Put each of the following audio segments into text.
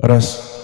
Раз.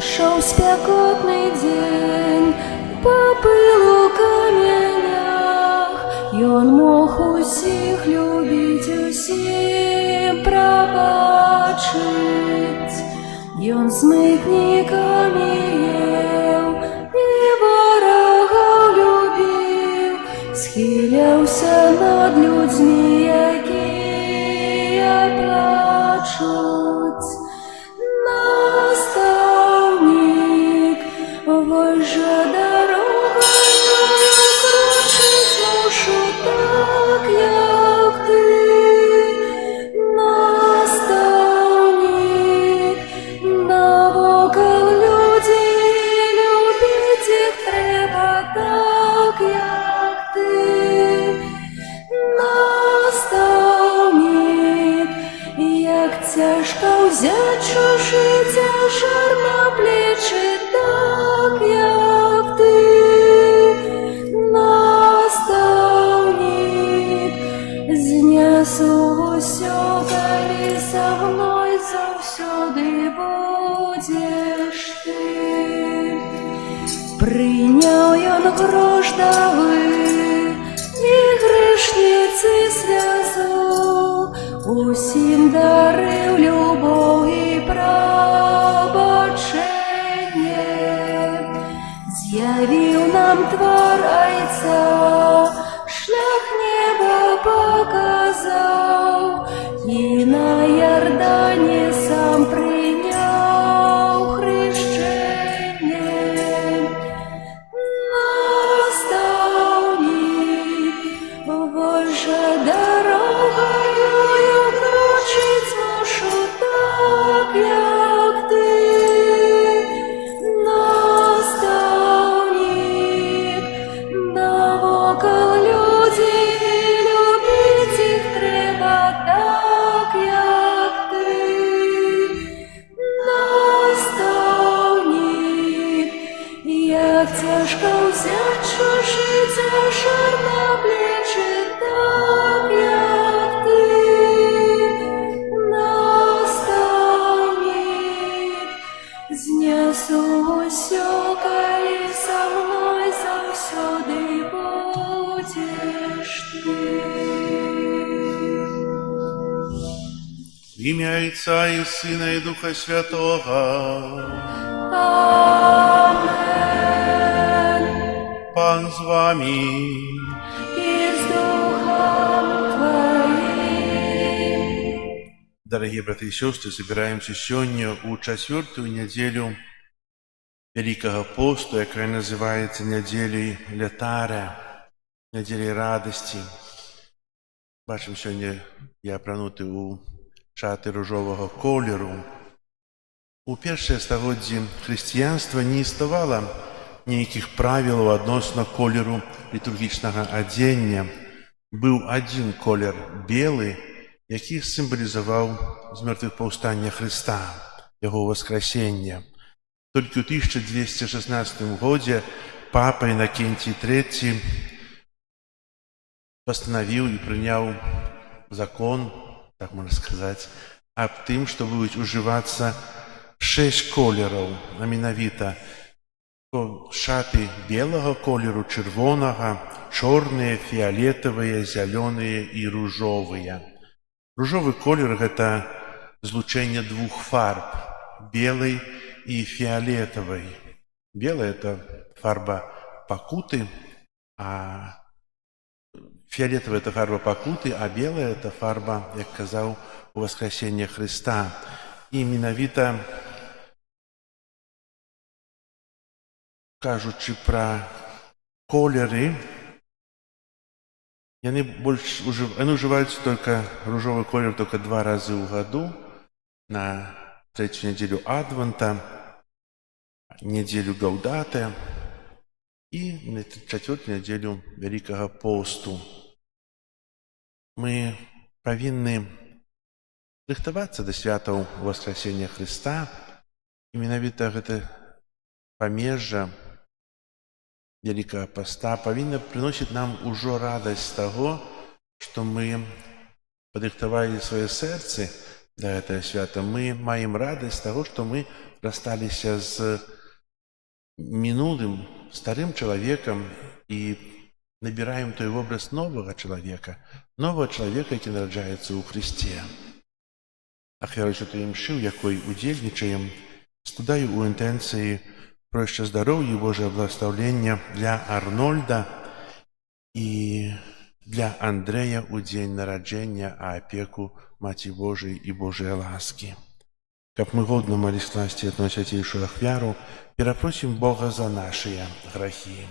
Шел спякотный день по пылу каменях, ён мог усіх любіць, усім прабачыць. Ён з мытнікамі еў і ворагаў любіў, схіляўся над людзьмі, якія плачуць. Настаўнік, вось жа дарогаю крочыць мушу так, як ты. Настаўнік, навокал людзі, любіць іх трэба так, як ты. Настаўнік, як цяжка ўзяць чужы цяжар на плечы так, як ты. Настаўнік, знясу ўсё, калі са мной заўсёды будзеш ты. Прыняў ён грош давы і грэшніцы слязу, усім дарыў любоў і прабачэнне. З'явіў нам твар Айца, шлях неба паказаў, і на Ярдане сам прыняў хрышчэнне. Настаўнік, вось жа дарогаю крочыць мушу так, як ты. Настаўнік, навокал людзі, любіць іх трэба так, як ты. Настаўнік, як цяжка ўзяць чужы цяжар на плечы так, як ты. Настаўнік, знясу ўсё, калі са мной заўсёды будзеш ты. В імя Отца і Сина і Духа Святого. Амен. Пан з вами. І з духом твоим. Дорогие браты и сестры, собираемся сегодня у 4-ю неделю Великого посту, якая называется неделей Лятаря, неделей радости. Бачимо, сьогодні я апрануты у шати ружового кольору. У першае стагоддзі хрысціянства не існавала нейкіх правілаў адносна колеру літургічнага адзення. Быў адзін колер белы, які сімвалізаваў змёртвых-паўстання Хрыста, яго воскресення. Толькі ў 1216 годзе папа Інакенцій III пастанавіў і прыняў закон, так можна сказаць, аб тым, што будуць ужывацца 6 колераў, а менавіта шаты белага колеру, чырвонага, чорныя, фіялетавыя, зялёныя і ружовыя. Ружовы колер – гэта злучэнне двух фарб – белай і фіялетавай. Белая – это фарба пакуты, а фіялетавая – это фарба пакуты, а белая – это фарба, як казаў, у воскресення Хрыста. І менавіта кажучы пра колеры, яны ўжываюцца только, ружовы колер только 2 разы ў году, на 3-ю нядзелю Адвента, нядзелю Гаудата і на 4-ю нядзелю Великого посту. Мы павінны рыхтавацца да святаў воскресення Хрыста, і менавіта гэта памежжа Великого поста павінна прыносіць нам ужо радасць таго, што мы падрыхтавалі свае сэрцы да гэтае свята. Мы маем радасць таго, што мы рассталіся з мінулым старым чалавекам і набіраем той вобраз новага чалавека, які нараджаецца ў Хрысце. Ахвярай Святой Мшы, у якой удзельнічаем, складаю ў інтэнцыі пра здароўя і Божае благаслаўлення для Арнольда і для Андрэя ў дзень нараджэння, а апеку Маці Божай і Божай ласкі. Каб мы годна маглі скласці эту свяцейшую ахвяру, перапросім Бога за нашыя грахі.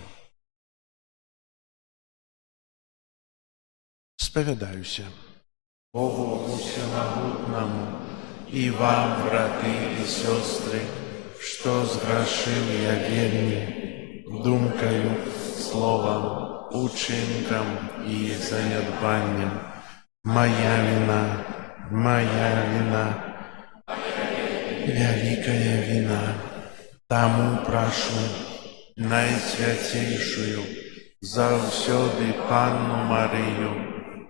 Спавядаюся Богу Всемогутному и вам, браты и сестры, что сгрешил я вельми, думкою, словом, учинком и занедбанием. Моя вина, великая вина. Тому прошу найсвятейшую, завсёды Панну Марию,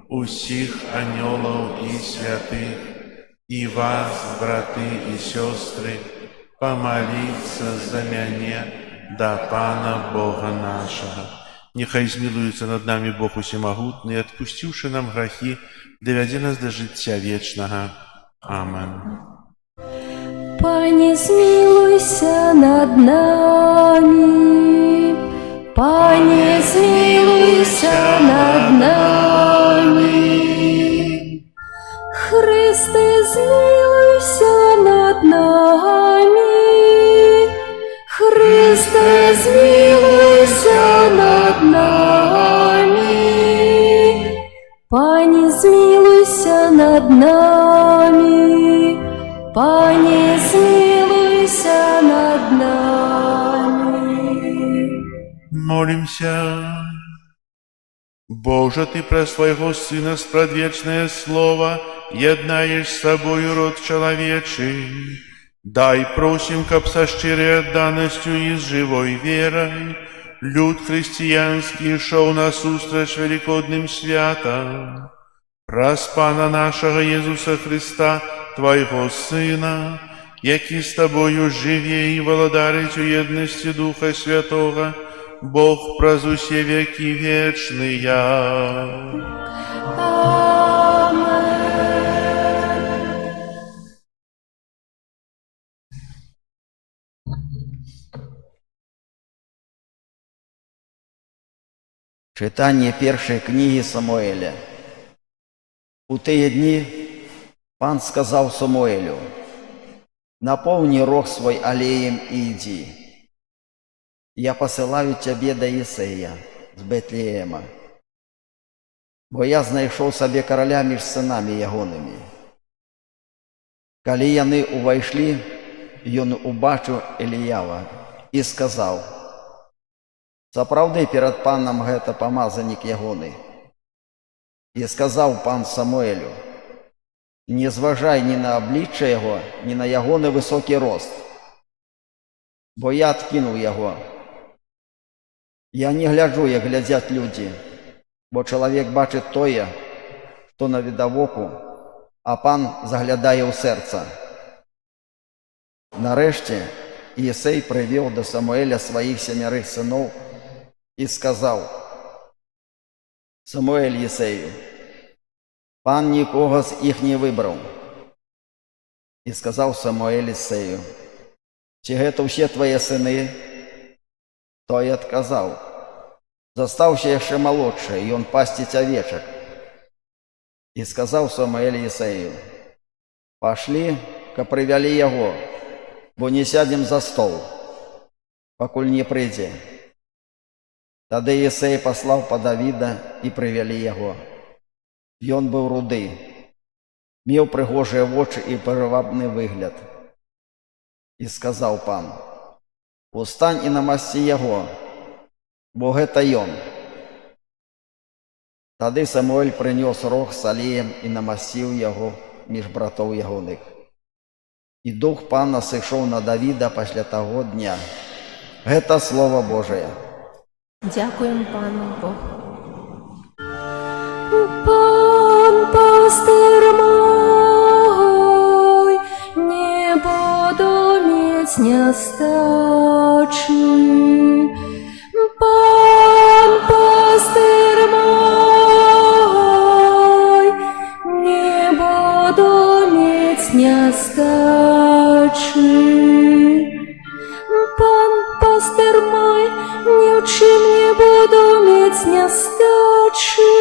усіх анёлаў і святых, і вас, браты і сёстры, помоліться за мяне да Пана Бога нашага. Нехай змілуецца над намі Бог усемагутны, адпусціўшы нам грахі, давядзе нас да жыцця вечнага. Амен. Пане, змилуйся над нами, Пане, змилуйся над нами. Христе, змилуйся над нами, Христе, змилуйся над нами. Пане, змилуйся над нами, Пане, змилуйся над нами. Молимся. Боже, Ты про Своего Сына спрадвечное Слово єднаєш з собою род человечий. Дай, просим, каб со щирой отданностью и с живой верой люд христианский шел насустрач великодным святам. Праз Пана нашего Иисуса Христа, Твоего Сына, який с Тобою живе и володарить у едности Духа Святого, Бог праз усе веки вечные. Читання першої книги Самуеля. У тые дни Пан сказал Самуэлю: «Наполни рог свой алеем и иди. Я посылаю тебе до Исея з Бетлеема, бо я знайшов собі короля між синами ягоними». Коли яны увайшлі, ён убачыў Эліява і сказаў: «Сапраўды перад Панам гэта памазанік ягоны». І сказаў Пан Самуэлю: «Не зважай ні на аблічча яго, ні на ягоны высокі рост, бо я адкінуў яго. Я не гляджу, як глядзяць людзі, бо чалавек бачыць тое, што на відавоку, а Пан заглядае ў сэрца». Нарэшце Ісей прывёў да Самуэля сваіх 7 сыноў і сказаў: «Самуэль Ісею, Пан нікога з іх не выбраў». І сказаў Самуэль Ісею: «Ці гэта ўсе твае сыны?» Той адказаў: «Застаўся яшчэ малодшы, і ён пасціць авечак». І сказаў Самуэль Ісею: «Пашлі, каб прывялі яго, бо не сядзем за стол, пакуль не прыйдзе». Тады Ісей паслаў па Давіда і прывялі яго. Ён быў руды, меў прыгожыя вочы і прывабны выгляд. І сказаў Пан: «Устань і намасці яго, бо гэта ён». Тады Самуэль прынёс рог з алеем і намасціў яго між братоў ягоных. І дух Пана сышоў на Давіда пасля таго дня. Гэта Слово Божие. Дякуємо Пану Богу. Пан пастир мой, стачи. Пан пастир мой, не буду иметь нестачи. Пан пастир мой, ни в чем не буду иметь нестачи.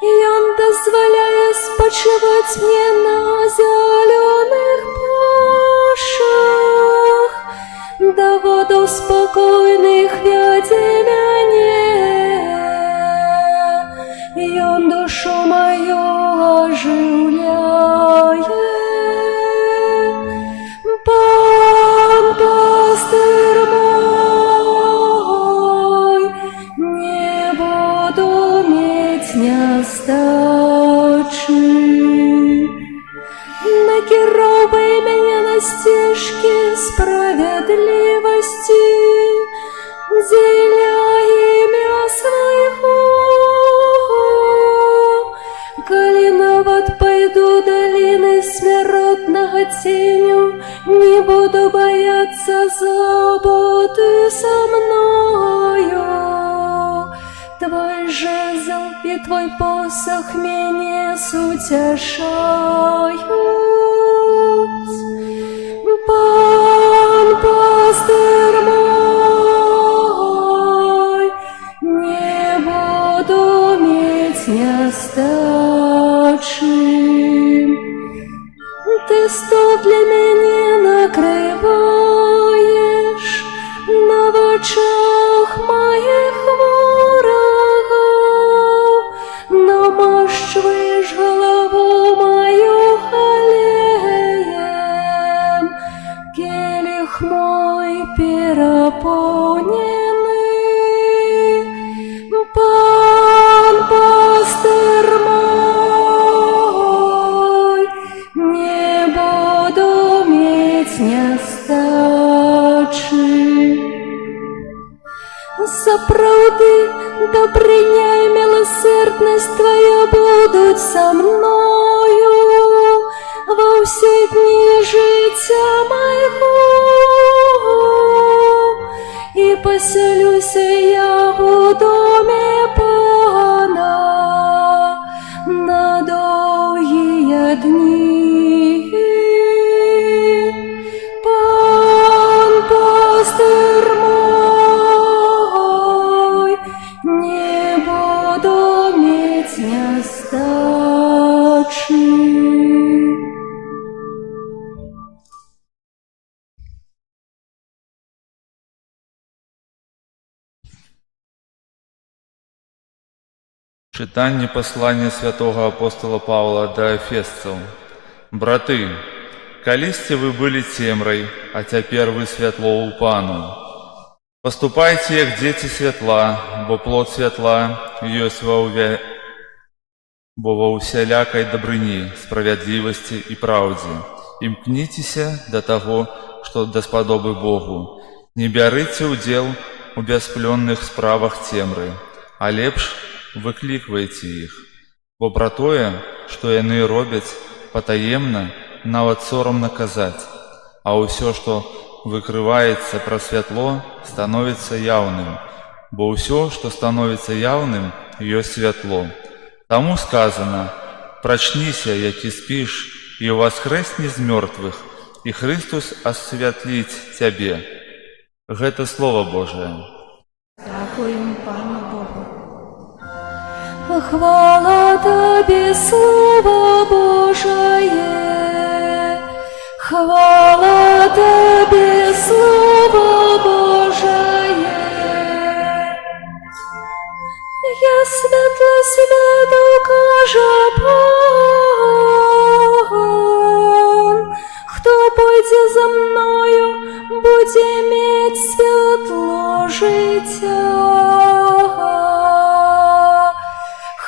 И он дозволяет спочивать мне на зеленых пашах, до водов спокойных веди меня, и он душу мою оживляет. Пан пастир мой, не буду иметь нестачи. Накеров бы меня на стежке справедливости, деля имя своего. Калиноват пойду долины смертного тенью, не буду бояться заботы со мною. Твой жезл и твой посох меня утешают. Пан пастир мой, не буду иметь нестачи. Ты стол для меня накрываешь на очах моих ворогов, намащиваешь голову мою олеем, келих мой переполненный. Пан пастир мой, не буду иметь нестачи. Сапраўды, добрыня и милосердность Твоя будут со мною во все дни життя моего, и поселюся я у доме Пана на долгие дни. Пан пастир мой, не буду иметь нестачи. Читання послання святого апостола Павла до Ефесцаў. Браты, калісьці вы былі цемрай, а цяпер вы святло ў Пану. Поступайте, як дзеці святла, бо плод святла ёсць ва ўсялякай дабрыні, справядлівасці і праўдзе. Імкніцеся да таго, што даспадобы Богу. Не бярыце ўдзел у бясплённых справах цемры, а лепш выкліквайце іх, бо пра тое, што яны робяць патаемна, нават сорамна казаць, а ўсё, што выкрываецца пра святло, становіцца яўным, бо ўсё, што становіцца яўным, ёсць святло. Таму сказана: прачніся, які спіш, і ўваскрэсні з мёртвых, і Христос асвятліць цябе. Гэта Слова Божие. Дякуем Пану Богу. Хвала Тебе, Слово Божие, хвала Тебе, Слово Божие. Я светло свету каже Пан, кто пойдет за мною, будет иметь светло життя.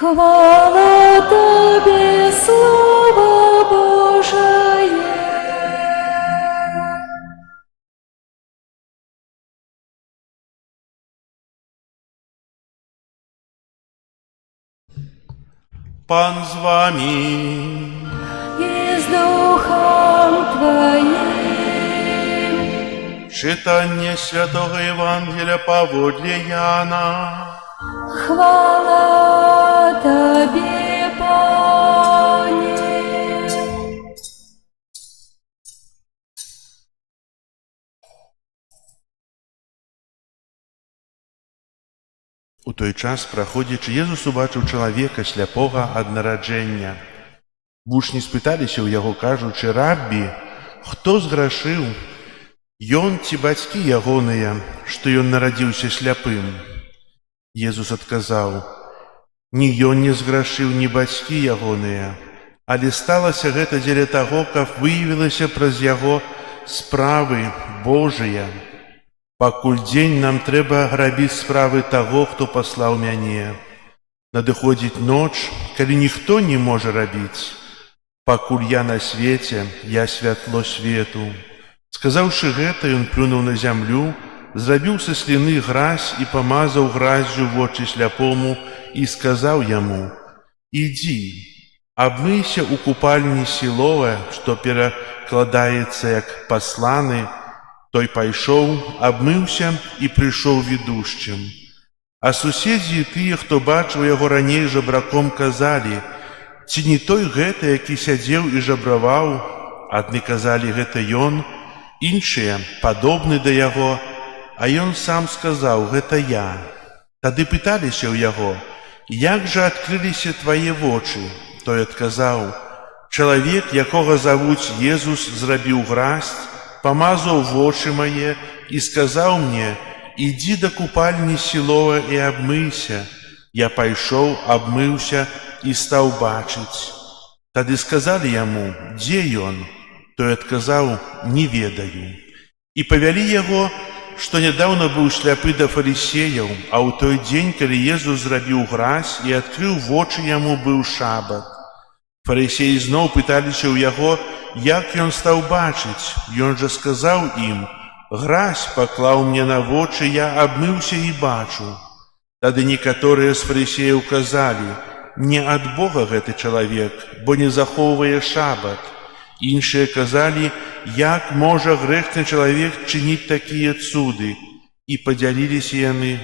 Хвала Тебе, Слово Божие. Пан з вами. И с Духом Твоим. Читання Святого Євангелія паводле Яна. Хвала Тобі, Пане. У той час, праходзячы, Езус убачыў чалавека сляпога ад нараджэння. Вучні спыталіся ў яго, кажучы: «Раббі, хто зграшыў? Ён ці бацькі ягоныя, што ён нарадзіўся сляпым?» Езус адказаў: «Ні ён не зграшыў, ні бацькі ягоныя, але сталася гэта дзеля таго, каб выявілася праз яго справы Божыя. Пакуль дзень, нам трэба рабіць справы таго, хто паслаў мяне. Надыходзіць ноч, калі ніхто не можа рабіць. Пакуль я на свеце, я святло свету». Сказаўшы гэта, ён плюнуў на зямлю, зрабіў са сліны гразь і памазаў граззю вочы сляпому і сказаў яму: «Ідзі, абмыйся ў купальні Сілоа», што перакладаецца як «пасланы». Той пайшоў, абмыўся і прыйшоў відушчым. А суседзі і тыя, хто бачыў яго раней жабраком, казалі: «Ці не той гэта, які сядзеў і жабраваў?» Адны казалі: «Гэта ён», іншыя: «Падобны да яго», а ён сам сказаў: «Гэта я». Тады пыталіся ў яго: «Як жа адкрыліся твае вочы?» Той адказаў: «Чалавек, якога завуць Езус, зрабіў гразь, памазаў вочы мае і сказаў мне: «Ідзі да купальні Сілоа і абмыйся». Я пайшоў, абмыўся і стаў бачыць». Тады сказалі яму: «Дзе ён?» Той адказаў: «Не ведаю». І павялі яго, што нядаўна быў сляпы, да фарысеяў, а ў той дзень, калі Езус зрабіў гразь і адкрыў вочы яму, быў шабат. Фарысеі зноў пыталіся ў яго, як ён стаў бачыць. Ён жа сказаў ім: «Гразь паклаў мне на вочы, я абмыўся і бачу». Тады некаторыя з фарысеяў казалі: «Не ад Бога гэты чалавек, бо не захоўвае шабат». Іншыя казалі: «Як можа грэхны чалавек чыніць такія цуды?» І падзяліліся яны.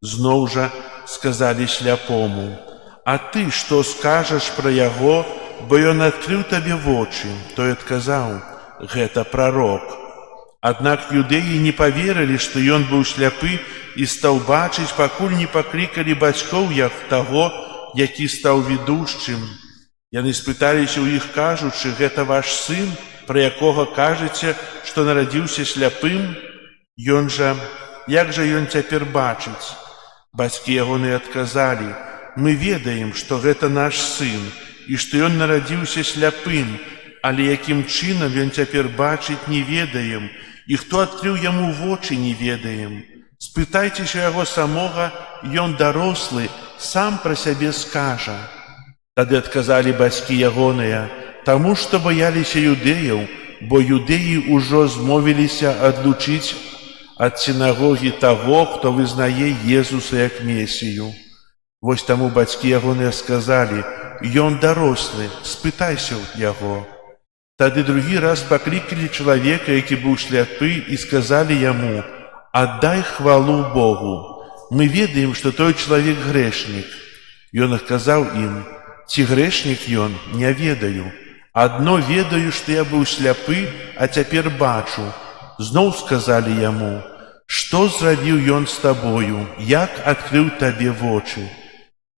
Зноў жа сказалі сляпому: «А ты што скажаш пра яго, бо ён адкрыў табе вочы?» Той адказаў: «Гэта прарок». Аднак юдэі не паверылі, што ён быў сляпы і стаў бачыць, пакуль не паклікалі бацькоў таго, які стаў відушчым. Яны спыталіся ў іх, кажучы: «Гэта ваш сын, пра якога кажаце, што нарадзіўся сляпым? Як жа ён цяпер бачыць?» Бацькі ягоныя адказалі: «Мы ведаем, што гэта наш сын, і што ён нарадзіўся сляпым, але якім чынам ён цяпер бачыць, не ведаем, і хто адкрыў яму вочы, не ведаем. Спытайцеся яго самога, ён дарослы, сам пра сябе скажа». Тады адказалі бацькі ягоныя: «Таму што баяліся юдэяў, бо юдэі ўжо змовіліся адлучыць ад сінагогі таго, хто вызнае Езуса як Месію. Вось таму бацькі ягоныя сказалі: «Ён дарослы, спытайся ў яго». Тады другі раз паклікалі чалавека, які быў сляпы, і сказалі яму: «Аддай хвалу Богу. Мы ведаем, што той чалавек грэшнік». Ён адказаў ім: «Ці грэшнік ён, не ведаю. Адно ведаю, што я быў сляпы, а цяпер бачу». Зноў сказалі яму: «Што зрабіў ён з табою? Як адкрыў табе вочы?»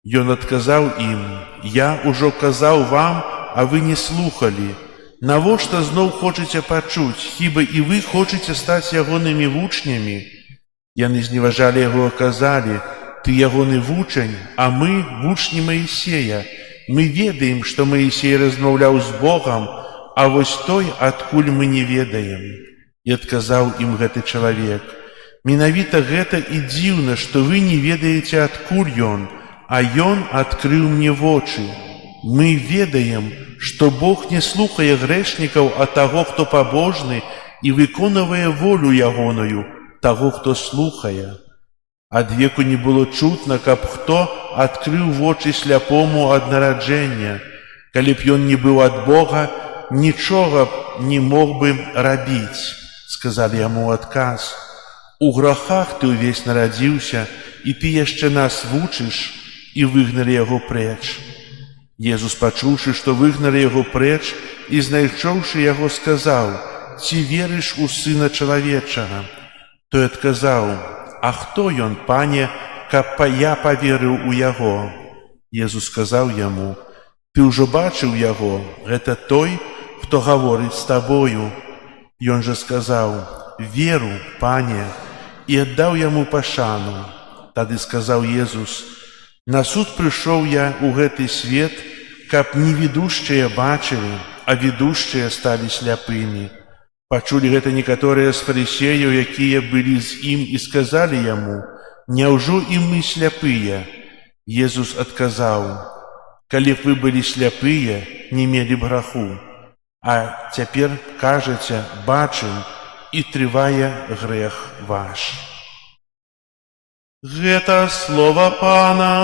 Ён адказаў ім: «Я ўжо казаў вам, а вы не слухалі. Навошта зноў хочаце пачуць? Хіба і вы хочаце стаць ягонымі вучнямі?» Яны зневажалі яго, казалі: «Ты ягоны вучань, а мы вучні Маісея. Мы ведаем, што Маісей размаўляў з Богам, а вось той, адкуль мы не ведаем». І адказаў ім гэты чалавек: «Менавіта гэта і дзіўна, што вы не ведаеце, адкуль ён, а ён адкрыў мне вочы. Мы ведаем, што Бог не слухае грэшнікаў, а таго, хто пабожны і выконвае волю ягоную, таго, хто слухае». Адвеку не было чутна, каб хто адкрыў вочы сляпому ад нараджэння. Калі б ён не быў ад Бога, нічога не мог бы рабіць. сказалі яму ў адказ: «У грахах ты ўвесь нарадзіўся, і ты яшчэ нас вучыш», і выгналі яго прэч. Езус, пачуўшы, што выгналі яго прэч, і знайшоўшы яго, сказаў: «Ці верыш у Сына Чалавечага?» Той адказаў: «А хто ён, пане, каб я паверыў у яго?» Езус сказаў яму: «Ты ўжо бачыў яго, гэта той, хто гаворыць з табою». Ён жа сказаў: «Веру, пане», і аддаў яму пашану. Тады сказаў Езус: «На суд прыйшоў я ў гэты свет, каб не відушчыя бачылі, а відушчыя сталі сляпымі». Пачулі гэта некаторыя з фарысеяў, якія былі з ім, і сказалі яму: «Няўжо і мы сляпыя?» Езус адказаў: «Калі б вы былі сляпыя, не мелі б граху. А цяпер кажаце: бачым, і трывае грэх ваш». Гэта слова Пана.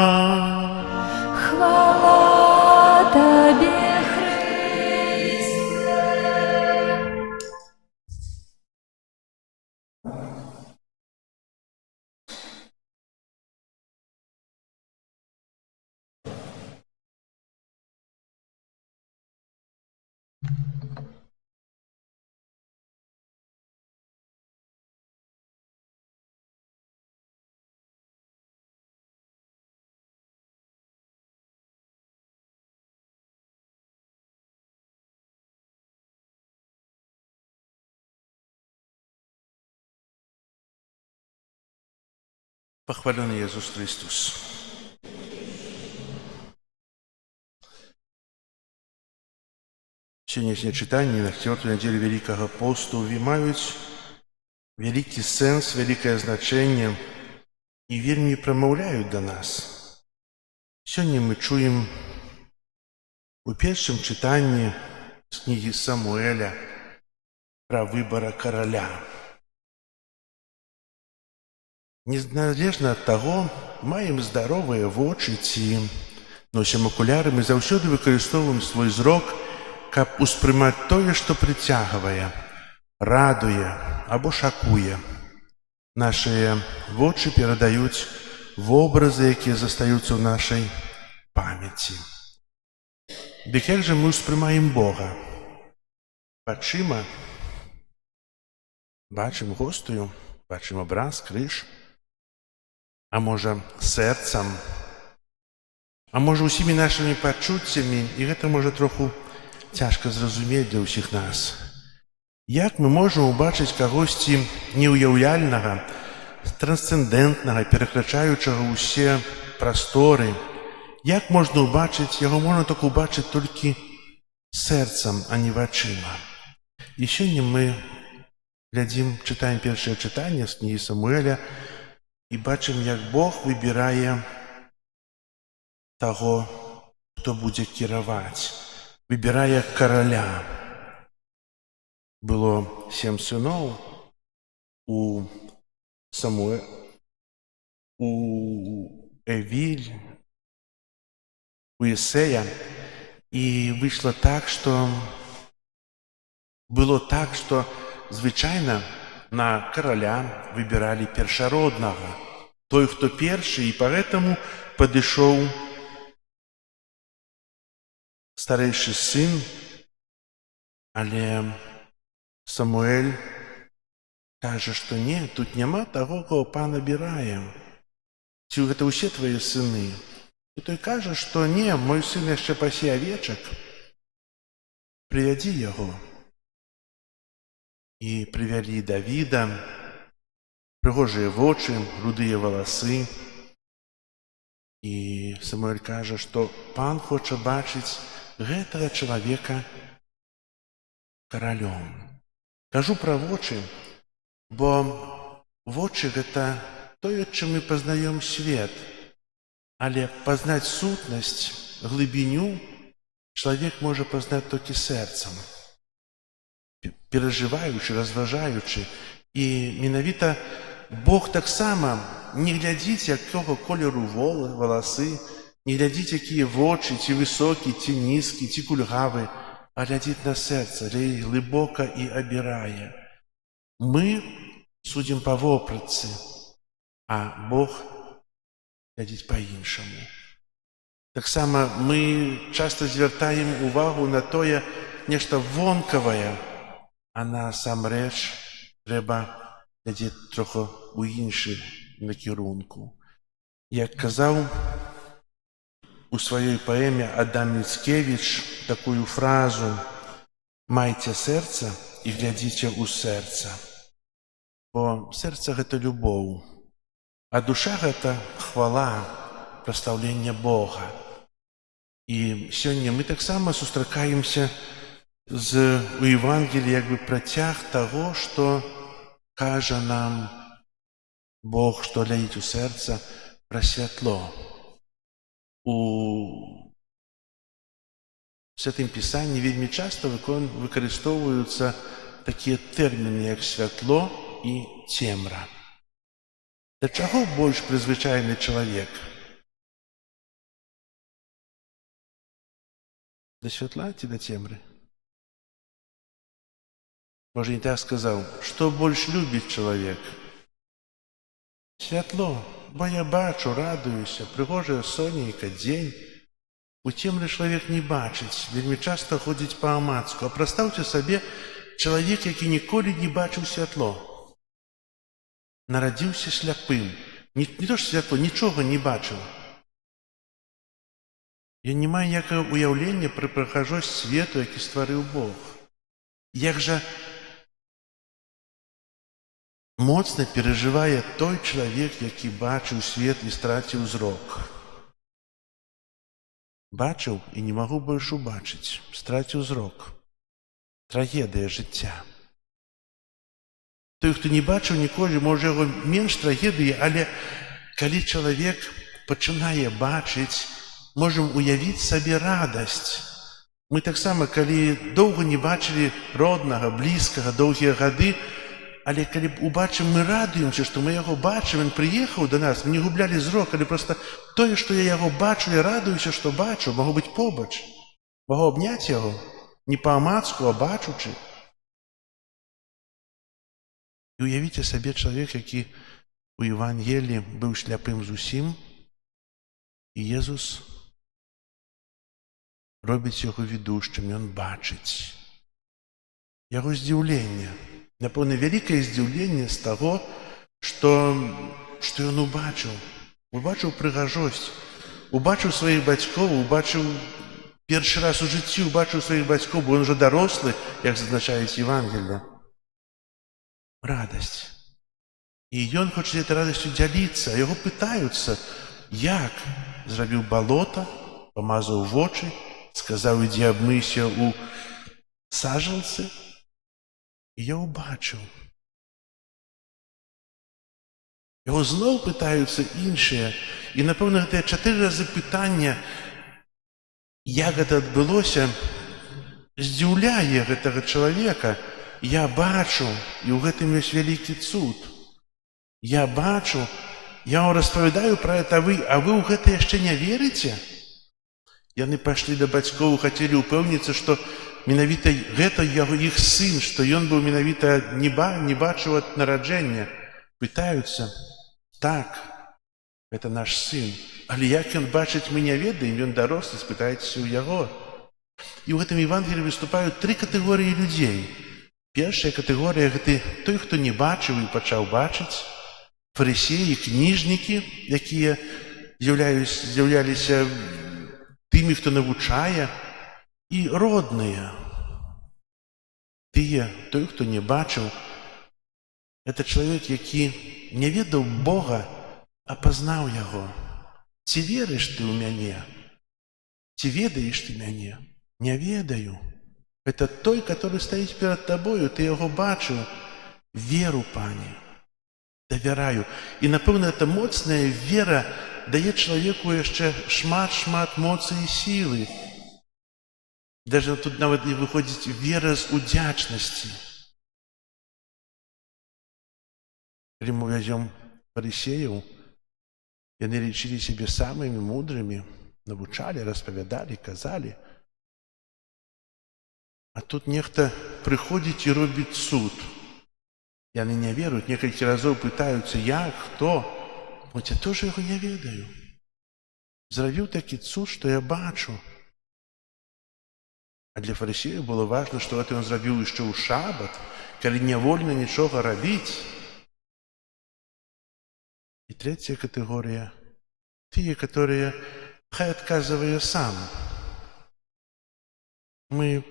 Хвала Табе, Христе. Похвален Иисус Христос. Сённяшнія чытанні на 4-ту нядзелю Вялікага посту маюць вялікі сэнс, вялікае значэнне і вельмі прамаўляюць да нас. Сёння мы чуем у першым чытанні з кнігі Самуэля пра выбара караля. Незалежна ад таго, маем здаровыя вочы ці носім акуляры, мы заўсёды выкарыстоўваем свой зрок, каб успрымаць тое, што прыцягвае, радуе або шакуе. Нашыя вочы перадаюць вобразы, якія застаюцца ў нашай памяці. Дык як жа мы ўспрымаем Бога? Вачыма бачым гостую, бачым абраз, крыж. А можа, сэрцам, а можа, усімі нашымі пачуццямі, і гэта можа троху цяжка зразумець для ўсіх нас. Як мы можам убачыць кагосьці неўяўляльнага, трансцэндэнтнага, перакрачаючага ўсе прасторы? Як можна убачыць, яго можна так убачыць толькі сэрцам, а не вачыма. І сёння мы глядзім, чытаем першае чытанне з кнігі Самуэля, і бачым, як Бог выбірае таго, хто будзе кіраваць, выбірае караля. Было 7 сыноў у Эвіль, у Ісея, і выйшла так, што было так, што звычайна на караля выбіралі першароднага, той, хто першы, і поэтому падышоў старэйшы сын, але Самуэль кажа, што не, тут няма таго, кого пан абірае. Ці гэта ўсе твае сыны? І той кажа, што не, мой сын яшчэ пасе авечак, прывядзі яго. І прывялі Давіда, прыгожыя вочы, рудыя валасы. І Самуэль кажа, што пан хоча бачыць гэтага чалавека каралём. Кажу пра вочы, бо вочы — гэта тое, чым мы пазнаём свет. Але пазнаць сутнасць, глыбіню чалавек можа пазнаць толькі сэрцам, перажываючы, разважаючы. І менавіта Бог таксама не глядзіць, якога колеру валасы, не глядзіць, якія вочы, ці высокі, ці нізкі, ці кульгавы, а глядзіць на сэрца, глыбока і абірае. Мы судзім па вопратцы, а Бог глядзіць па-іншаму. Таксама мы часта звяртаем увагу на тое нешта вонкавае, а насамрэч трэба глядзець троху ў іншым накірунку. Як казаў у сваёй паэме Адам Міцкевіч такую фразу: «Майце сэрца і глядзіце ў сэрца». Бо сэрца — гэта любоў, а душа — гэта хвала, прастаўленне Бога. І сёння мы таксама сустракаемся у Евангеліі як бы працяг таго, што кажа нам Бог, што глядзіць у сэрца, пра святло. У Святым Пісанні вельмі часта выкарыстоўваюцца такія тэрміны, як святло і цемра. Да чаго больш прызвычайны чалавек? Да святла ці да цемры? Можа, не так сказаў, што больш любіць чалавек? Святло, бо я бачу, радуюся, прыгожая сонейка, дзень. У цемры чалавек не бачыць, вельмі часта ходзіць па-амацку. А прадстаўце сабе чалавек, які ніколі не бачыў святло. Нарадзіўся сляпым. Не то ж святло, нічога не бачыў. Ён не мае ніякага ўяўлення пра прыгажосць свету, які стварыў Бог. Як жа моцна перажывае той чалавек, які бачыў свет і страціў зрок. Бачыў і не магу больш убачыць, страціў зрок. Трагедыя жыцця. Той, хто не бачыў ніколі, можа, яго менш трагедыі, але калі чалавек пачынае бачыць, можам уявіць сабе радасць. Мы таксама, калі доўга не бачылі роднага, блізкага, доўгія гады, але калі убачым, мы радуемся, што мы яго бачым, ён прыехаў да нас, мы не гублялі зрок, але проста тое, што я яго бачу, я радуюся, што бачу, магу быць побач, магу абняць яго, не па-амацку, а бачучы. І уявіце сабе чалавек, які у Евангеліі быў шляпым зусім, і Езус робіць яго відушчым, ён бачыць. Яго здзіўленне, напэўна, вялікае здзіўленне з таго, што ён убачыў прыгажосць, убачыў сваіх бацькоў, убачыў першы раз у жыцці, убачыў сваіх бацькоў, бо ён ужо дарослы, як зазначаюць Евангелле. Радасць. І ён хоча этой радасцю дзяліцца, а яго пытаюцца, як? Зрабіў балота, памазаў вочы, сказаў, ідзі абмыйся ў сажалцы, і я ўбачыў. Яго зноў пытаюцца іншыя, і, напэўна, гэтыя 4 разы пытання, як гэта адбылося, здзіўляе гэтага чалавека. Я бачу, і ў гэтым ёсць вялікі цуд. Я бачу, я вам распавядаю пра гэта, а вы ў гэта яшчэ не верыце? Яны пайшлі да бацькоў, хацелі ўпэўніцца, што менавіта гэта іх сын, што ён быў менавіта не бачыў ад нараджэння. Пытаюцца, так, гэта наш сын, але як ён бачыць, мы не ведаем, ён дарослы, спытайцеся ў яго. І ў гэтым Евангеліі выступаюць 3 катэгорыі людзей. Першая катэгорыя — гэта той, хто не бачыў і пачаў бачыць, фарысеі, кніжнікі, якія з'яўляліся тымі, хто навучае, і родныя. Той, хто не бачыў, гэта чалавек, які не ведаў Бога, а пазнаў яго. Ці верыш ты ў мяне? Ці ведаеш ты мяне? Не ведаю. Это той, который стаіць перад табою, ты яго бачыў. Веру, Пане, давяраю. І, напэўна, эта моцная вера дае чалавеку яшчэ шмат моцы і сілы. Даже тут нават і выходзіць вера з удзячнасці. Калі мы вязём фарысеяў, яны лічылі сябе самымі мудрымі, навучалі, распавядалі, казалі. А тут нехта прыходзіць і робіць цуд. яны не веруюць, некалькі разоў пытаюцца, як, хто. От я теж його не ведаю. Зробив такий цуд, що я бачу. А для фарисеїв було важливо, що це він зробив ще у шабат, коли не вольно нічого робити. І третя категорія – ті, які хай відказує сам. Ми,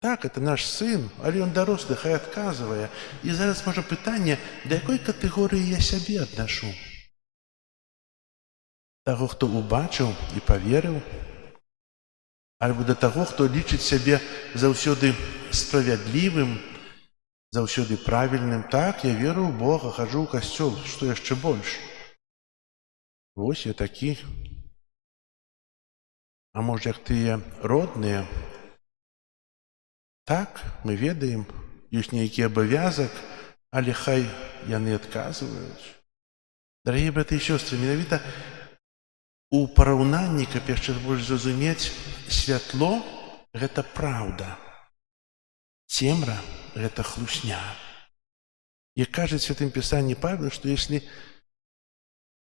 так, це наш син, але він дорослий, хай відказує. І зараз може питання, до якої категорії я себе відношу? Того, хто убачив і повірив, або до того, хто лічить себе завсёды справедливим, завсёды правильним. Так, я вірю в Бога, ходжу в костюл, що яшчэ больш. Вось я такі. А може, як тыя родныя? Так, мы ведаем, ёсць нейкі абавязак, але хай яны адказваюць. Дарагія браты і сёстры, менавіта у параўнанні, каб яшчэ больш зразумець, святло – гэта праўда. Цемра – гэта хлусня. И кажа в Святым Писании Павел, что если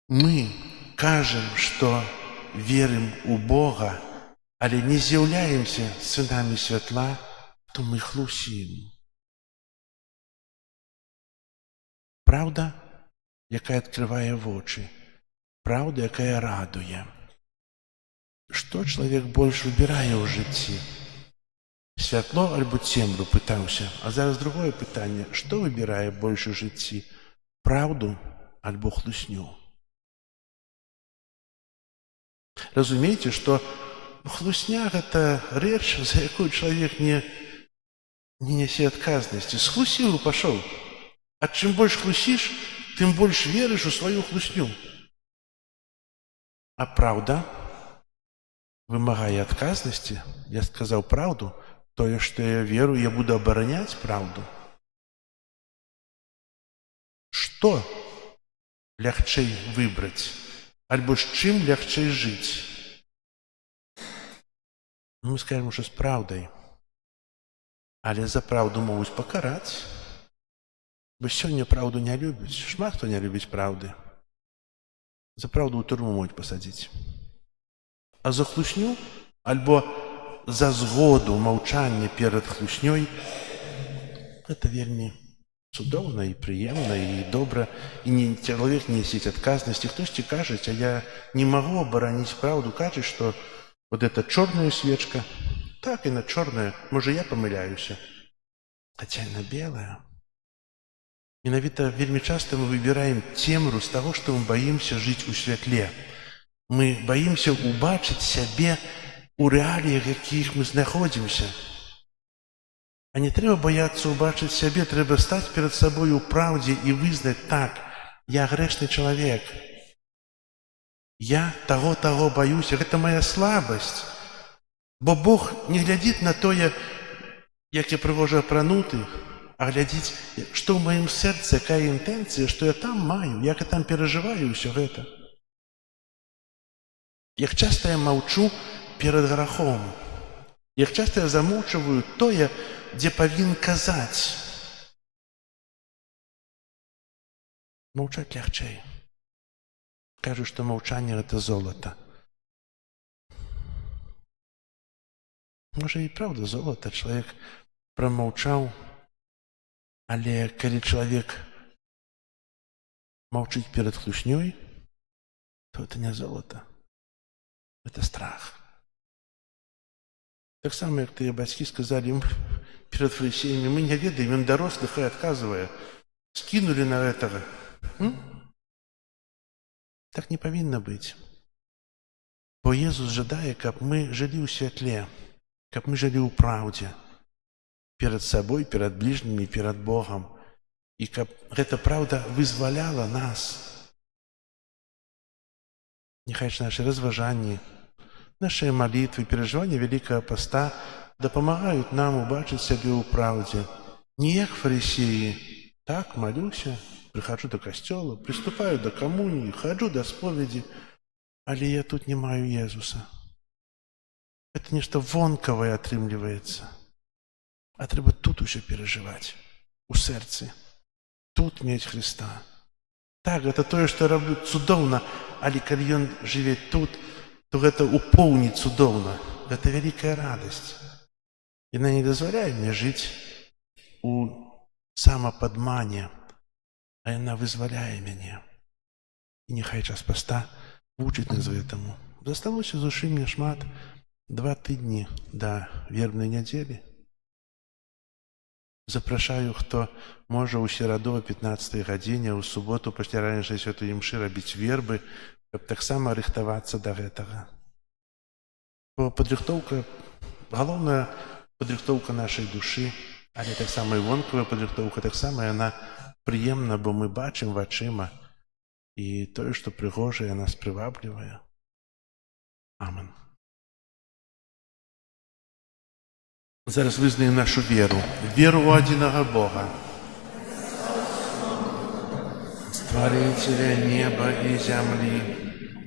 мы кажем, что верим у Бога, але не з'являемся сынамі святла, то мы хлусім. Правда, якая открывае вочы. Правда, якая радуе. Што чалавек больш выбірае ў жыцці? Святло альбо цемру, пытаўся. А зараз другое пытанне. Што выбірае больш у жыцці? Правду альбо хлусню? Разумееце, што хлусня – гэта рэч, за якую чалавек не нясе адказнасці. Схлусіў і пашоў. А чым больш хлусіш, тым больш верыш у сваю хлусню. А правда вымагае адказнасці. Я сказаў праўду, тое, што я веру, я буду абараняць праўду. Што лягчэй выбраць? Альбо з чым лягчэй жыць? Мы скажем, што з праўдай. Але за праўду могуць пакараць. Бо сёння праўду не любяць. Шмат хто не любіць праўды. За праўду ў турму могуць пасадзіць. А за хлусню, альбо за згоду маўчання перад хлуснёй, гэта вельмі цудоўна і прыемна і добра, і чалавек не несіць адказнасці. Хтосьці кажа, а я не магу абараніць праўду, кажа, што вот эта чорная свечка, так, яна чорная, можа, я памыляюся, хаця яна белая. Менавіта вельмі часта мы выбіраем цемру з таго, што мы баімся жыць у святле. Мы баімся убачыць сябе у рэаліях, якіх мы знаходзімся. А не трэба баяцца убачыць сябе, трэба стаць перад сабой у праўдзе і вызнаць: так, я грэшны чалавек. Я таго баюся, гэта моя слабасць. Бо Бог не глядзіць на тое, як я прыгожа апрануты, а глядзіць, што ў маім сэрцы, якая інтэнцыя, што я там маю, як я там перажываю ўсё гэта. Як часта я маўчу перад грахом, як часта я замоўчваю тое, дзе павінен казаць. Маўчаць лягчэй. Кажу, што маўчанне – гэта золата. Можа, і праўда золата, чалавек прамаўчаў, але калі чалавек маўчыць перад хлуснёй, то это не золото, это страх. Так само, як тыя бацькі сказалі перад фарысеямі: мы не ведаем, ён дарослы, хай адказвае. Скінулі на гэтага. Так не павінна быць. Бо Езус жадае, каб мы жылі ў святле, каб мы жылі ў праўдзе. Перад сабой, перад бліжнімі, перад Богам. І каб гэта праўда вызваляла нас. Няхай ж нашы разважанні, нашыя малітвы, перажыванні Вялікага Паста дапамагаюць нам убачыць сябе ў праўдзе. Не як фарысеі. Так, малюся, прыхаджу да касцёла, прыступаю да камуніі, хаджу да споведзі, але я тут не маю Езуса. Гэта нешта вонкавае атрымліваецца. А трэба тут усё перажываць, у сэрцы. тут мець Христа. Так, гэта тое, што я раблю цудоўна, але калі ён жыве тут, то гэта упоўніць цудоўна. Гэта вялікая радасць. Яна не дазваляе мне жыць у самападмане, а яна вызваляе мяне. І няхай час паста вучыць нас гэтаму. Засталося зусім няшмат, 2 тыдні да вербнай нядзелі. Запрашаю, хто можа ў сераду о 15 гадзіне, ў суботу пасля ранейшай святой імшы рабіць вербы, каб таксама рыхтавацца да гэтага. Бо падрыхтоўка, галоўная падрыхтоўка нашай душы, але таксама і вонкавая падрыхтоўка, таксама яна прыемна, бо мы бачым вачыма, і тое, што прыгожае, нас прываблівае. Амен. Зараз вызнаем нашу веру. Веру ў адзінага Бога. Стварыцеля неба і зямлі,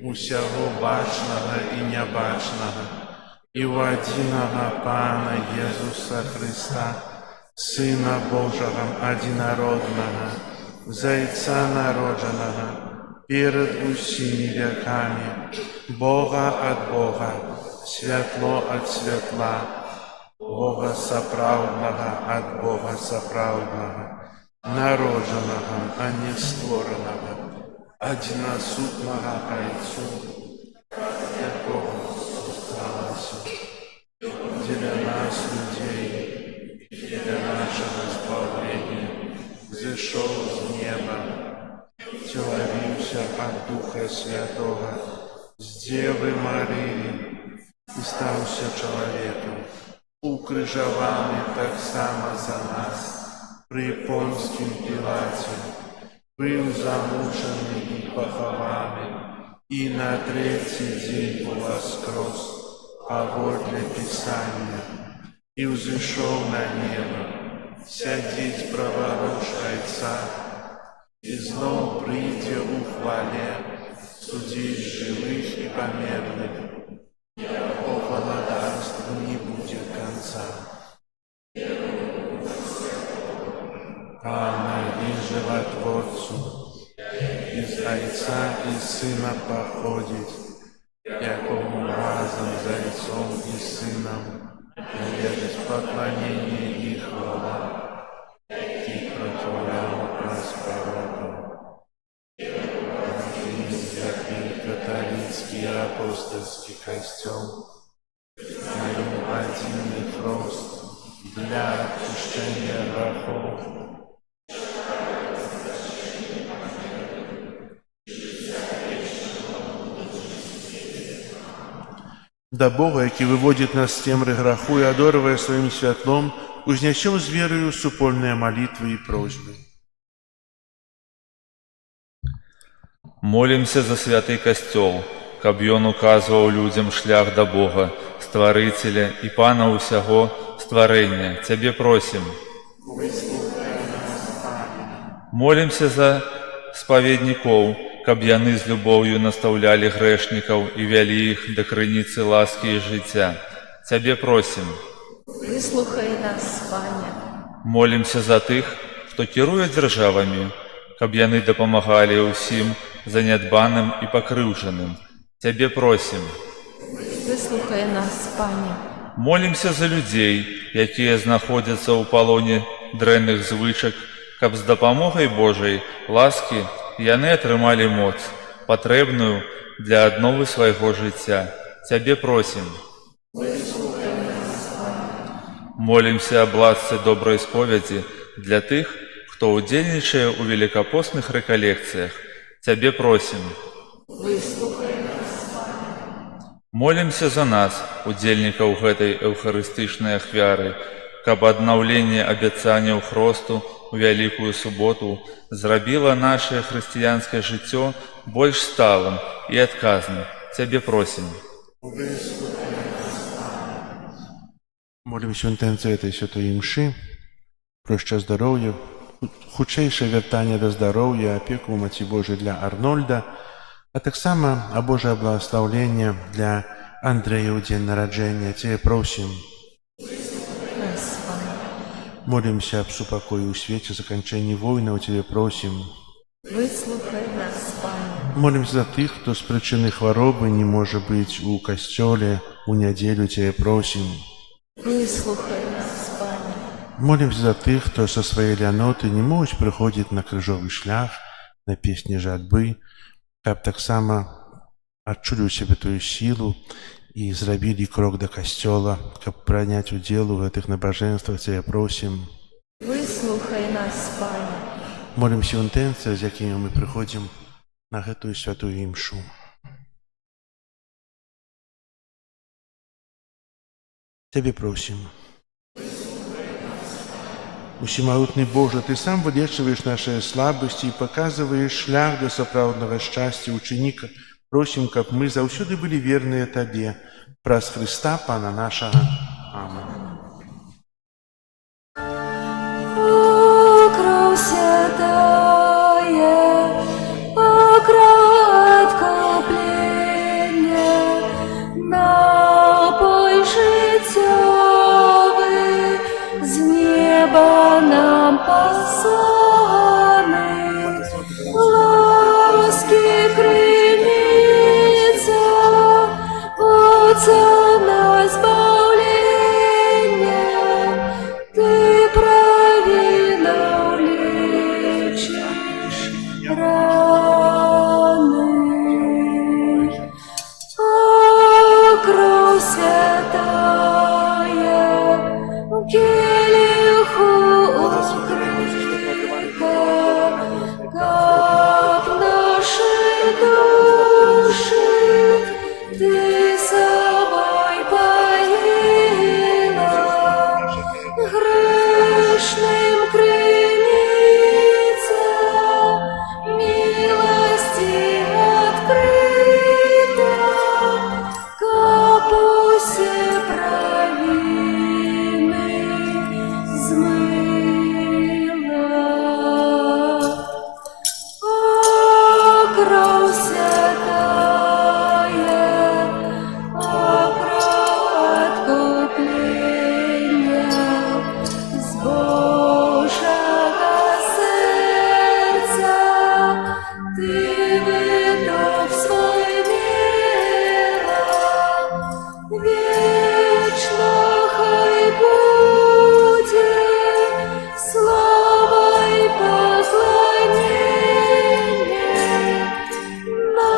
усяго бачнага і нябачнага, і ў адзінага Пана Езуса Хрыста, Сына Божага адзінароднага, Зайца народжанага, перад усімі вякамі, Бога ад Бога, святло ад святла, Бога сапраўднага ад Бога сапраўднага, народжанага, а не створанага, адзінасутнага Айцу, якога сталася дзеля нас, людзей, для нашага збавлення, зышоў з неба, целавіўся ад Духа Святога, з Дзевы Марыі і стаўся чалавекам, укрыжаваны таксама за нас, пры Понскім Пілаце, быў замучаны і пахаваны, і на 3-й дзень уваскрос, паводле Пісання, і ўзышоў на неба, сядзіць праваруч Айца, і зноў прыйдзе ў хвале, судзіць жывых і памерлых, яго валадарству не будзе канца. Пана і жыватворцу, з Айца і Сына паходзіць, якому разам з Айцом і Сынам належыць пакланенне і хвала, які пратвараў праз пророкаў. Каталіцкі апостольскі касцёл, маем адзіны хрост для адпушчэння грахоў. Да Бога, які выводзіць нас з цемры граху і адорвае сваім святлом, узнясём з верою супольныя малітвы і просьбы. Молімся за святы касцёл, каб ён указваў людзям шлях да Бога, Стварыцеля і Пана ўсяго стварэння. Цябе просім. Молімся за спаведнікоў, каб яны з любоўю настаўлялі грэшнікаў і вялі іх да крыніцы ласкі і жыцця. Цябе просім. Выслухай нас, Пане. Молімся за тых, хто кіруе дзяржавамі, каб яны дапамагалі ўсім занядбаным і пакрыўджаным. Цябе просім. Выслухай нас, Пане. Молімся за людзей, якія знаходзяцца ў палоне дрэнных звычак, каб з дапамогай Божай ласкі яны атрымалі моц, патрэбную для адновы свайго жыцця. Цябе просім. Молімся аб ласцы добрай споведзі для тых, хто ўдзельнічае ў велікапостных рэкалекцыях. Цябе просім. Молімся за нас, удзельнікаў гэтай эўхарыстычнай ахвяры, каб аднаўленне абяцанняў хросту у Вялікую суботу зрабіла нашае хрысціянскае жыццё больш сталым і адказным. Цябе просім. Молімся ў інтэнцыі этой святой імшы про шчасця-здароўя, хутчэйшае вяртанне да здароўя, апеку Маці Божай для Арнольда, а таксама а Божае благаслаўленне для Андрэя ў дзень нараджэння. Цябе просім. Молимся об супокоі ў свеце, заканчэнні войнаў, Цябе просім. Вислухай нас, Пане. Молимся за тых, хто з прычыны хваробы не можа быць у касцёле, у нядзелю Цябе просім. Вислухай нас, Пане. Молимся за тых, хто са свае ляноты не могуць прыходзіць на крыжовы шлях, на песні жадбы, каб таксама адчулі ў сябе тую сілу і зрабілі крок да касцёла, каб прыняць удзел у гэтых набажэнствах, Цябе просім. Вислухай нас, Пане. Молимся ў інтэнцыях, з якімі мы прыходзім на гэтую святую імшу. Цябе просім. Усемагутны Божа, Ты сам вылечваеш нашыя слабасці і паказваеш шлях да сапраўднага шчасця ўчыніка. Просім, каб мы заўсёды былі верныя Табе. Праз Хрыста, Пана нашага. Амин. Покров святая, покров откуплення, напой життєвий, з неба нам посланий, ласки криниця, Отця на збавлення, Ти правильно лечиш раны. Покров святая, келиху укрыта, как наши души Ты собой поила, грешным крыница, милости открыта, капусе провины смыла. Покров святая, покров откуплення, з Божого серця Ти видав свой мила, вічно хай буде слава й поклонення на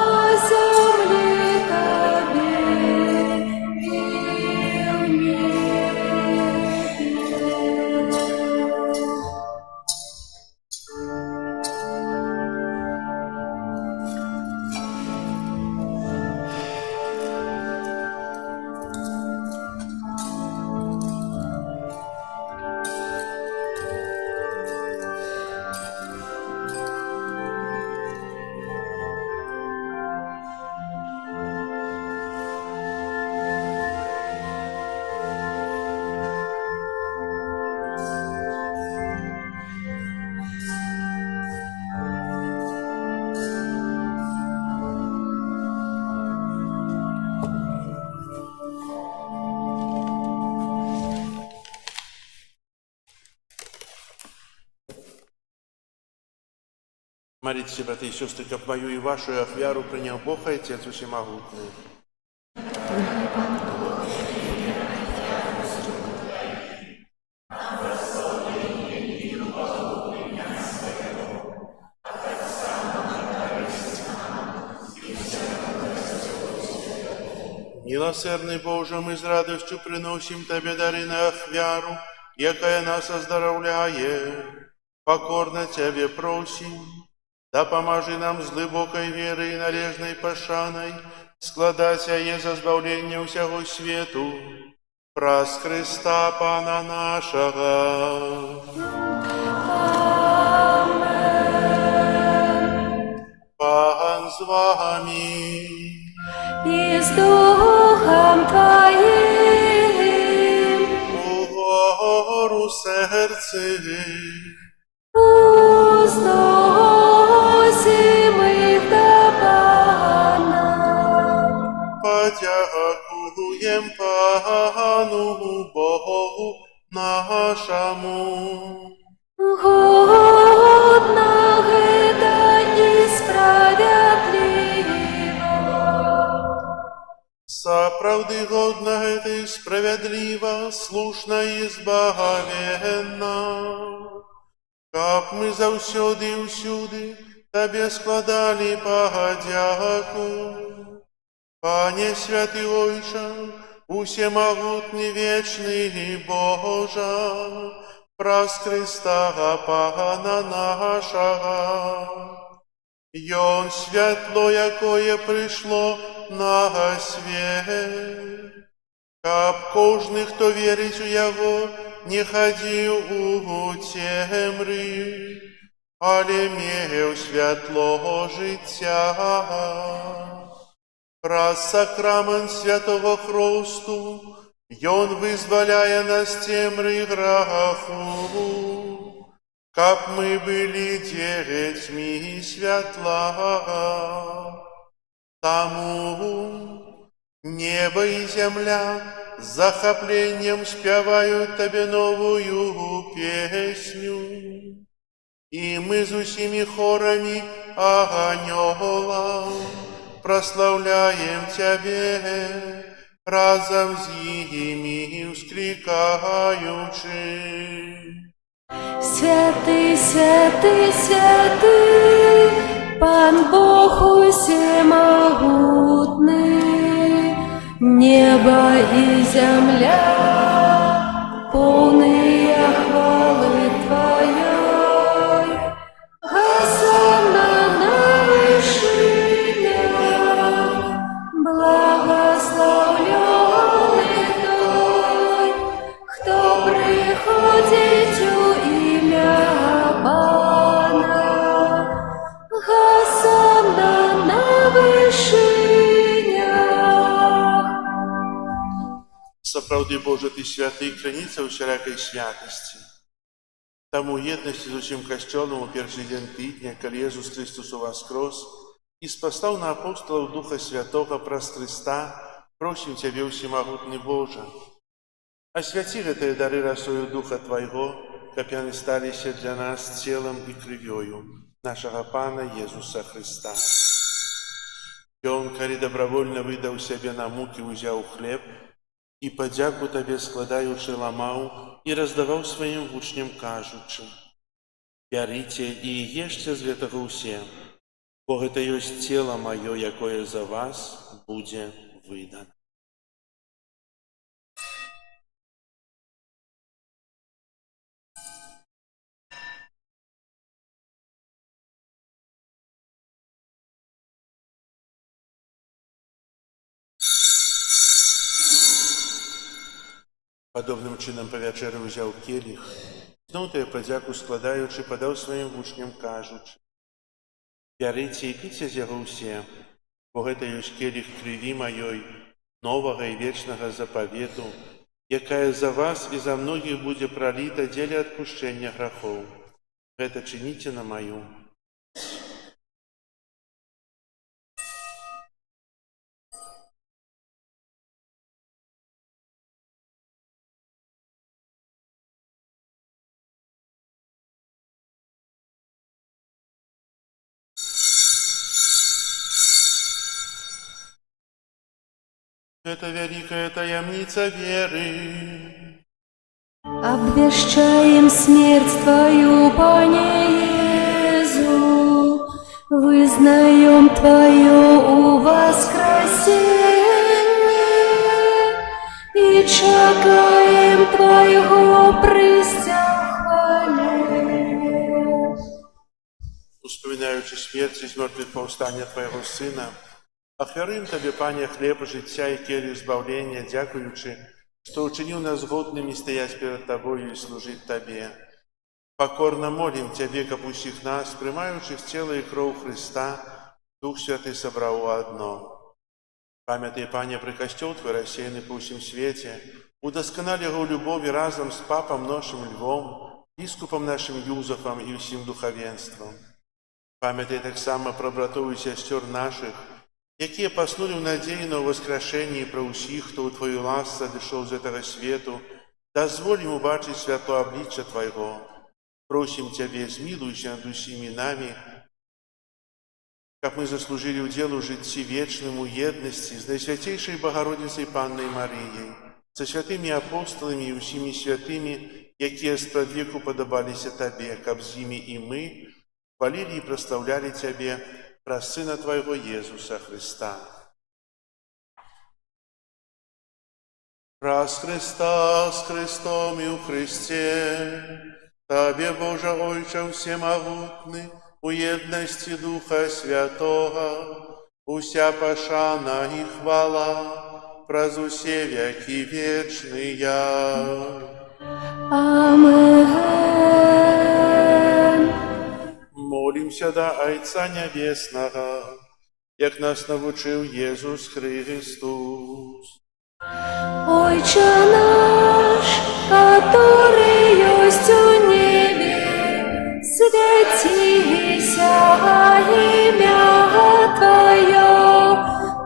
землі Тобі і в небі. Молитесь, братья и сестры, как мою и вашу ахвяру принял Бог и Отец Всемогутный. Милосердный Боже, мы с радостью приносим Тебе дары на ахвяру, якая нас оздоровляет. Покорно Тебе просим, да поможи нам с глибокой верой и належной пошаной складать є за збавлення усього світу, праз Христа Пана нашого. Пан з вами. І з Духом Твоїм. Угору серце. Узносим їх до Пана. Подякуєм Пану Богу нашому. нашему. Годно гэта і справядліва. Сапраўды годна гэта і справядліва, слушна і збагавенна. Каб мы заўсёды і ўсюды Табе складалі падзяку. Пане святы Ойча, усемагутны вечны Божа, праз Христа Пана нашага. Ён святло, якое прыйшло на свет, каб кожны, хто верыць у Яго, не хадзіў у цемры, але меў святло жыцця. Праз сакрамент святого хросту Ён вызваляе нас з цемры граху, каб мы былі дзецьмі святла. Таму неба і зямля з захапленнем спяваюць Табе новую песню. І мы з усімі хорамі анёлаў прославляем Цябе, разом з імі ўсклікаючы. Святы, святы, святы, Пан Бог усемагутны, небо і земля полные хвалы Твоей. Госанна на вышинях, благословленный той, кто приходит у имя Пана. Госанна на вышинях. Сапраўды, Божа, Ты святы, краніца ўсялякай святасці. Таму єднасці з усім касцёлам у першы дзень тыдня, калі Езус Христос уваскрос і спастаў на апостолаў Духа Святога праз Христа, просім Цябе, усемагутны Божа. Асвяці гэтыя дары расою Духа Твайго, каб яны сталіся для нас целам і крывёю нашага Пана Езуса Христа. Ён, калі дабравольна выдаў сябе на мукі, узяў хлеб і падзяку Табе складаючы ламаў і раздаваў сваім вучням, кажучы: «Бярыце і ешце з гэтага ўсе, бо гэта ёсць цела маё, якое за вас будзе выдана». Падобным чынам па вячэры ўзяў келіх, зноў тая падзяку складаючы, падаў сваім вучням, кажучы: «Бярыце і піце з яго ўсе, бо гэта ёсць келіх крыві маёй, новага і вечнага запавету, якая за вас і за многіх будзе праліта дзеля адпушчэння грахоў. Гэта чыніце на маю». Это великая таямница веры. Обвещаем смерть Твою, Пане Иезу, вызнаем Твое воскресение и чекаем Твоего прыся в хвале. Успоминаючи смерть из мертвых повстания Твоего Сына, ахвяруем Табе, Пане, хлеб жыцця і келіх збаўлення, дзякуючы, што ўчыніў нас годнымі стаяць перад Табою і служыць Табе. Пакорна молім Цябе, каб усіх нас, прымаючых цела і кроў Христа, Дух Святы сабраў у адно. Памятай, Пане, пра касцёл Твой рассеяны па ўсім свеце, удасканалі яго ў любові разам з папам нашым Львом, біскупам нашым Юзафам і ўсім духавенствам. Памятай таксама пра братоў і сясцёр нашых, якія паснулі ў надзеі на ўваскрашэнні, і пра ўсіх, хто ў Твою ласцы адышоў з гэтага свету Дозволь ему бачить свято обличье Твоего. Просим Тебе, змилуйся над усіми нами, как мы заслужили уделу житті вечному єдності з Найсвятейшей Богородицей Панною Марією, со святими апостолами і усіми святими, які сподвеку подобалися Тебе, каб з ними і ми хвалили і прославляли Тебе, про Сина Твоего Иисуса Христа. Раз Христа с Христом и у Христе, Тебе, Боже Ойче всемогутный, у єдності Духа Святого, уся пошана и хвала, праз усе веки вечные. Амен. Молимся до Отца Небесного, як нас навчив Єсус Христос. Отче наш, который есть у небе, святися имя Твое,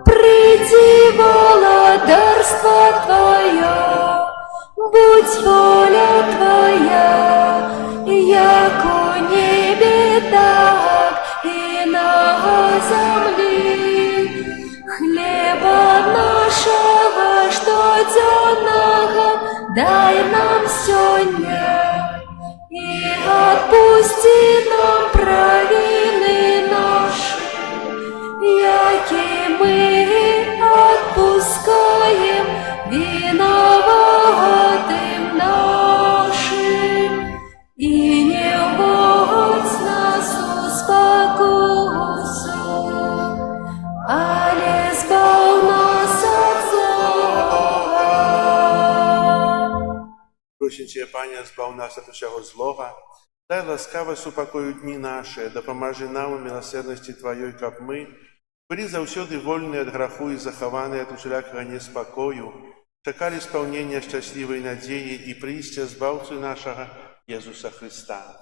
приди владарство Твое, будь воля Твоя, як у небе, так и на земле. Хлеба нашего штоденного дай нам сегодня, и отпусти нам провины наши, яки мы отпускаем виноватым нашим, и не вводь нас в спокусу, але збав нас от злого. Просим Тебя, Пане, збав нас от усього злого, дай ласкаво супокою дні наші, допоможи нам у милосердності Твоєї, каб ми, были завсёды вольны от граху и захованы от усілякого неспокою, чекали сповнення щасливої надії і прийстя збавцю нашого Єсуса Христа.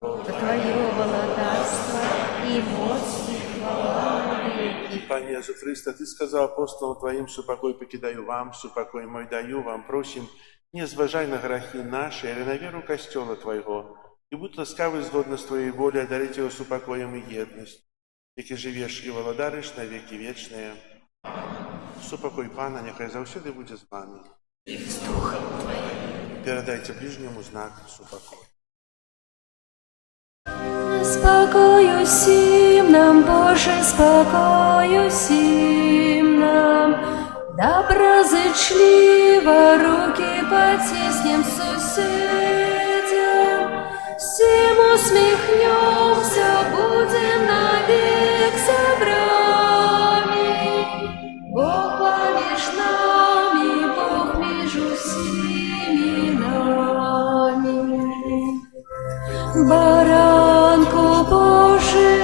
Твое владарство и мощь, и хвала навеки. Пане Єсу Христе, Ти сказав апостолам Твоїм, супокой покидаю вам, супокой мой даю вам, просим, не зважай на грехи наши, але на віру Костела Твоего, и будь ласкавый згодно с Твоей волей одарить его супокоем и едность, яки живеш і володариш на веки вечные. Супокой Пана, нехай завсюди буде з вами. С Духом Твоим. Передайте ближньому знак супокою. Спокою всім нам, Боже, спокою всім нам. Доброзичливо руки потиснем сусідям, всім усміхнемся, будем навек собраны. Бог поміж нами, Бог між усіми нами. Баранку Божий,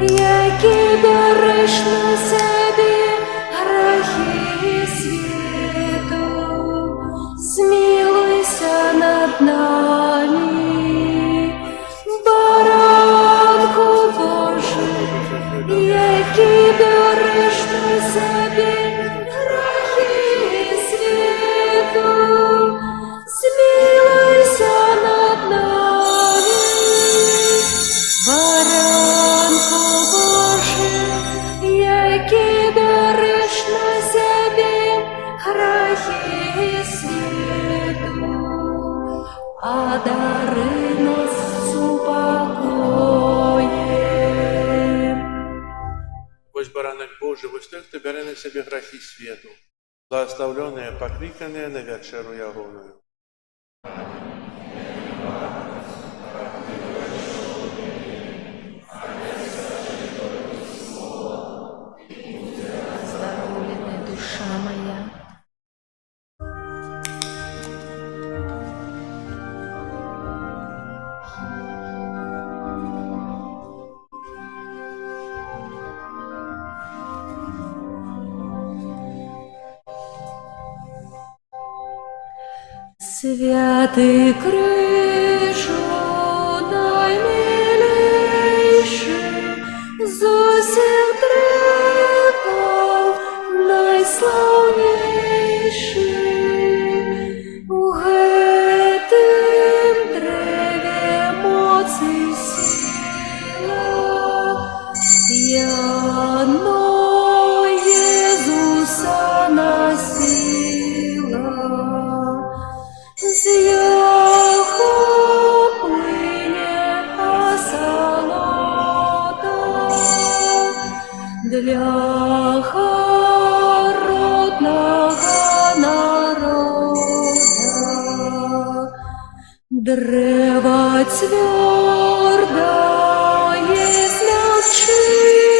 який береш на себе грехи світу, змилуйся над нами. Баранку Божий, який береш на себе грехи світу, змилуйся над нами. Баранку Божий, який береш на себе грехи світу, одари нас супокоєм. Ось баранок Божий, ось той, хто бере на себе грехи світу, благословленные, покликаные на вечеру ягоную. Оздоровлена душа моя. Святий крижу наймилейший, з усіх древов найславніший, у твердое смягчися,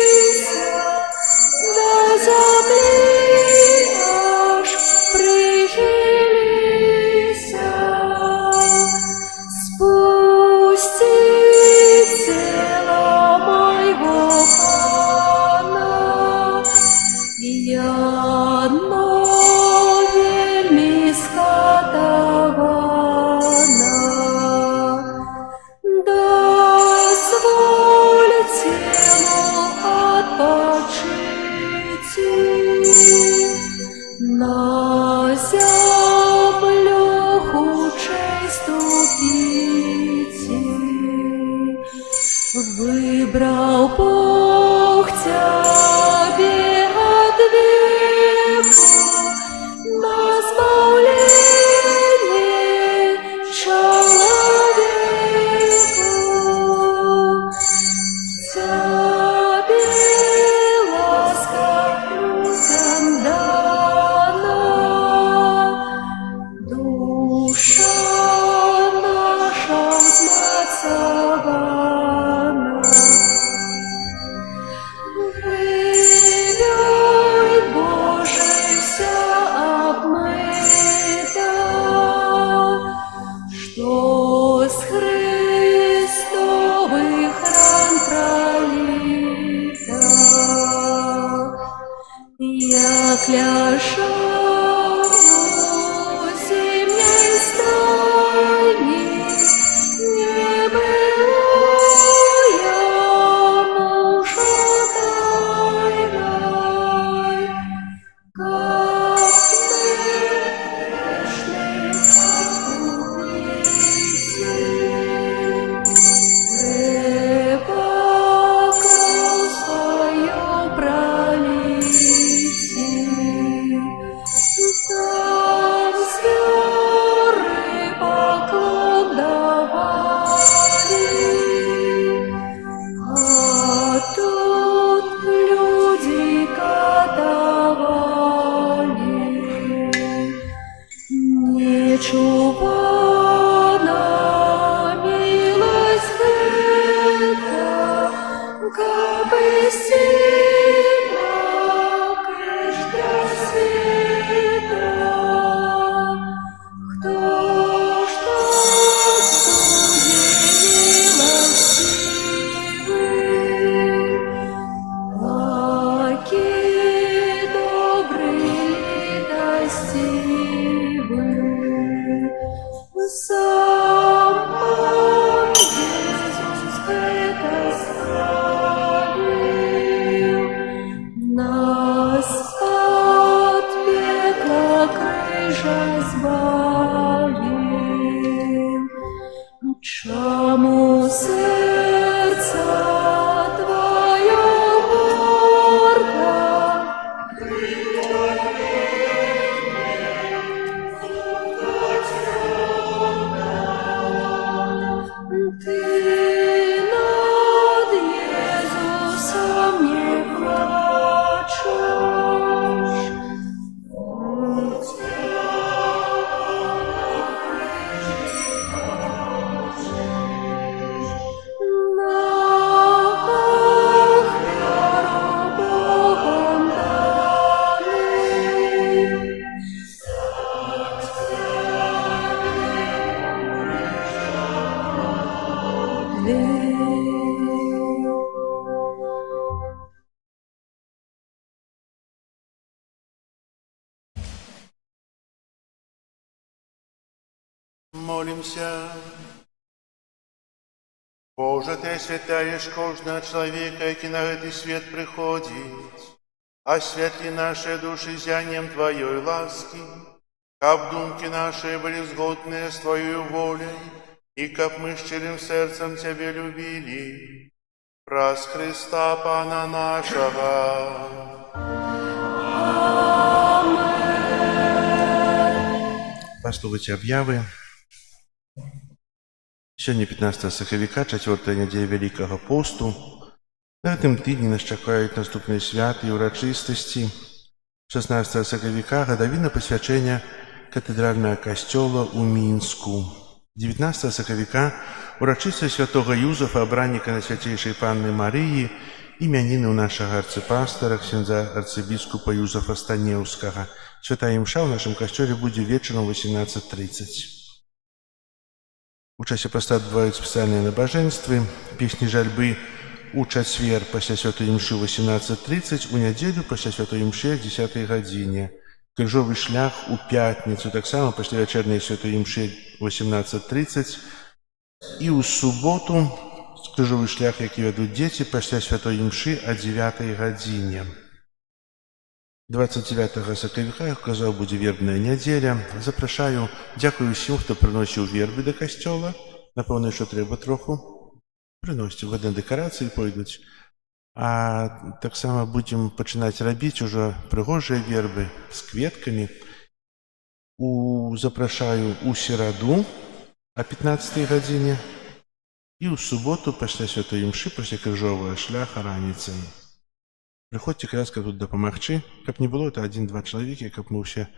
до земли аж прихилися. Спусти тело моего пана, ядно вельми скатована. Дозволь телу отпочить, на землю худшей ступить. Выбрал Бог тебе от веку на избавление человеку. Тебе ласка людям дана, душа наша смацована. Кров'ю Божей вся обмыта, что с Христовых ран пролита. Я кляжу зимней стайни, не было я мужа тайной, как грешный отпустите. Треба кровь свою пролить, там зверы поклон давали, а тут люди катовали. Не чувана милость эта, кабы сильно крышка света. Кто ж тот будет милостивый, аки добрый ли достигой. Сам Иисус это справил, нас от пекла крыжа избавил. Чому сердце твое гордо, ты над Иисусом не плачешь? Молимся. Боже, Ты освятаешь кожного человека, який на этот свет приходит. Освятли наши души зянием Твоей ласки, каб думки наши были сгодные с Твоей волей, и каб мы щирым сердцем Тебе любили. Праз Христа Пана нашего. Послухайте объявы. Сёння 15 сакавіка, 4 нядзеля Вялікага посту. На гэтым тыдні нас чакаюць наступныя святы і ўрачыстасці. 16 сакавіка гадавіна пасвячэння катэдральнага касцёла ў Мінску. 19 сакавіка урачыстасць святога Юзафа, абранніка Найсвяцейшай Панны Марыі, імяніны ў нашага арцыпастара, ксяндза арцыбіскупа Юзафа Станеўскага. Святая імша ў нашым касцёле будзе вечарам 18:30. У часе паста адбываюць спецыяльныя набажэнствы, песні жальбы у чацвер пасля святой імшы 18:30, у нядзелю пасля святой імшы 10 гадзіне. Крыжовы шлях у пятніцу, таксама пасля вячэрняй святой імшы 18:30, і ў суботу крыжовы шлях, які вядуць дзеці, пасля святой імшы о 9 гадзіне. 29 сакавіка, як казаў, будзе вербная нядзеля. Запрашаю, дзякую ўсім, хто прыносіў вербы да касцёла. Напэўна, што трэба троху. Прыносьце, годныя дэкарацыі пойдуць. А таксама будзем пачынаць рабіць ужо прыгожыя вербы з кветкамі. Запрашаю у сераду о 15 гадзіне і ў суботу пасля святой імшы, пасля крыжовага шляха раніцай. Прыходзьце каляска тут дапамагчы, каб не было это 1-2 чалавекі, каб мы ўсе,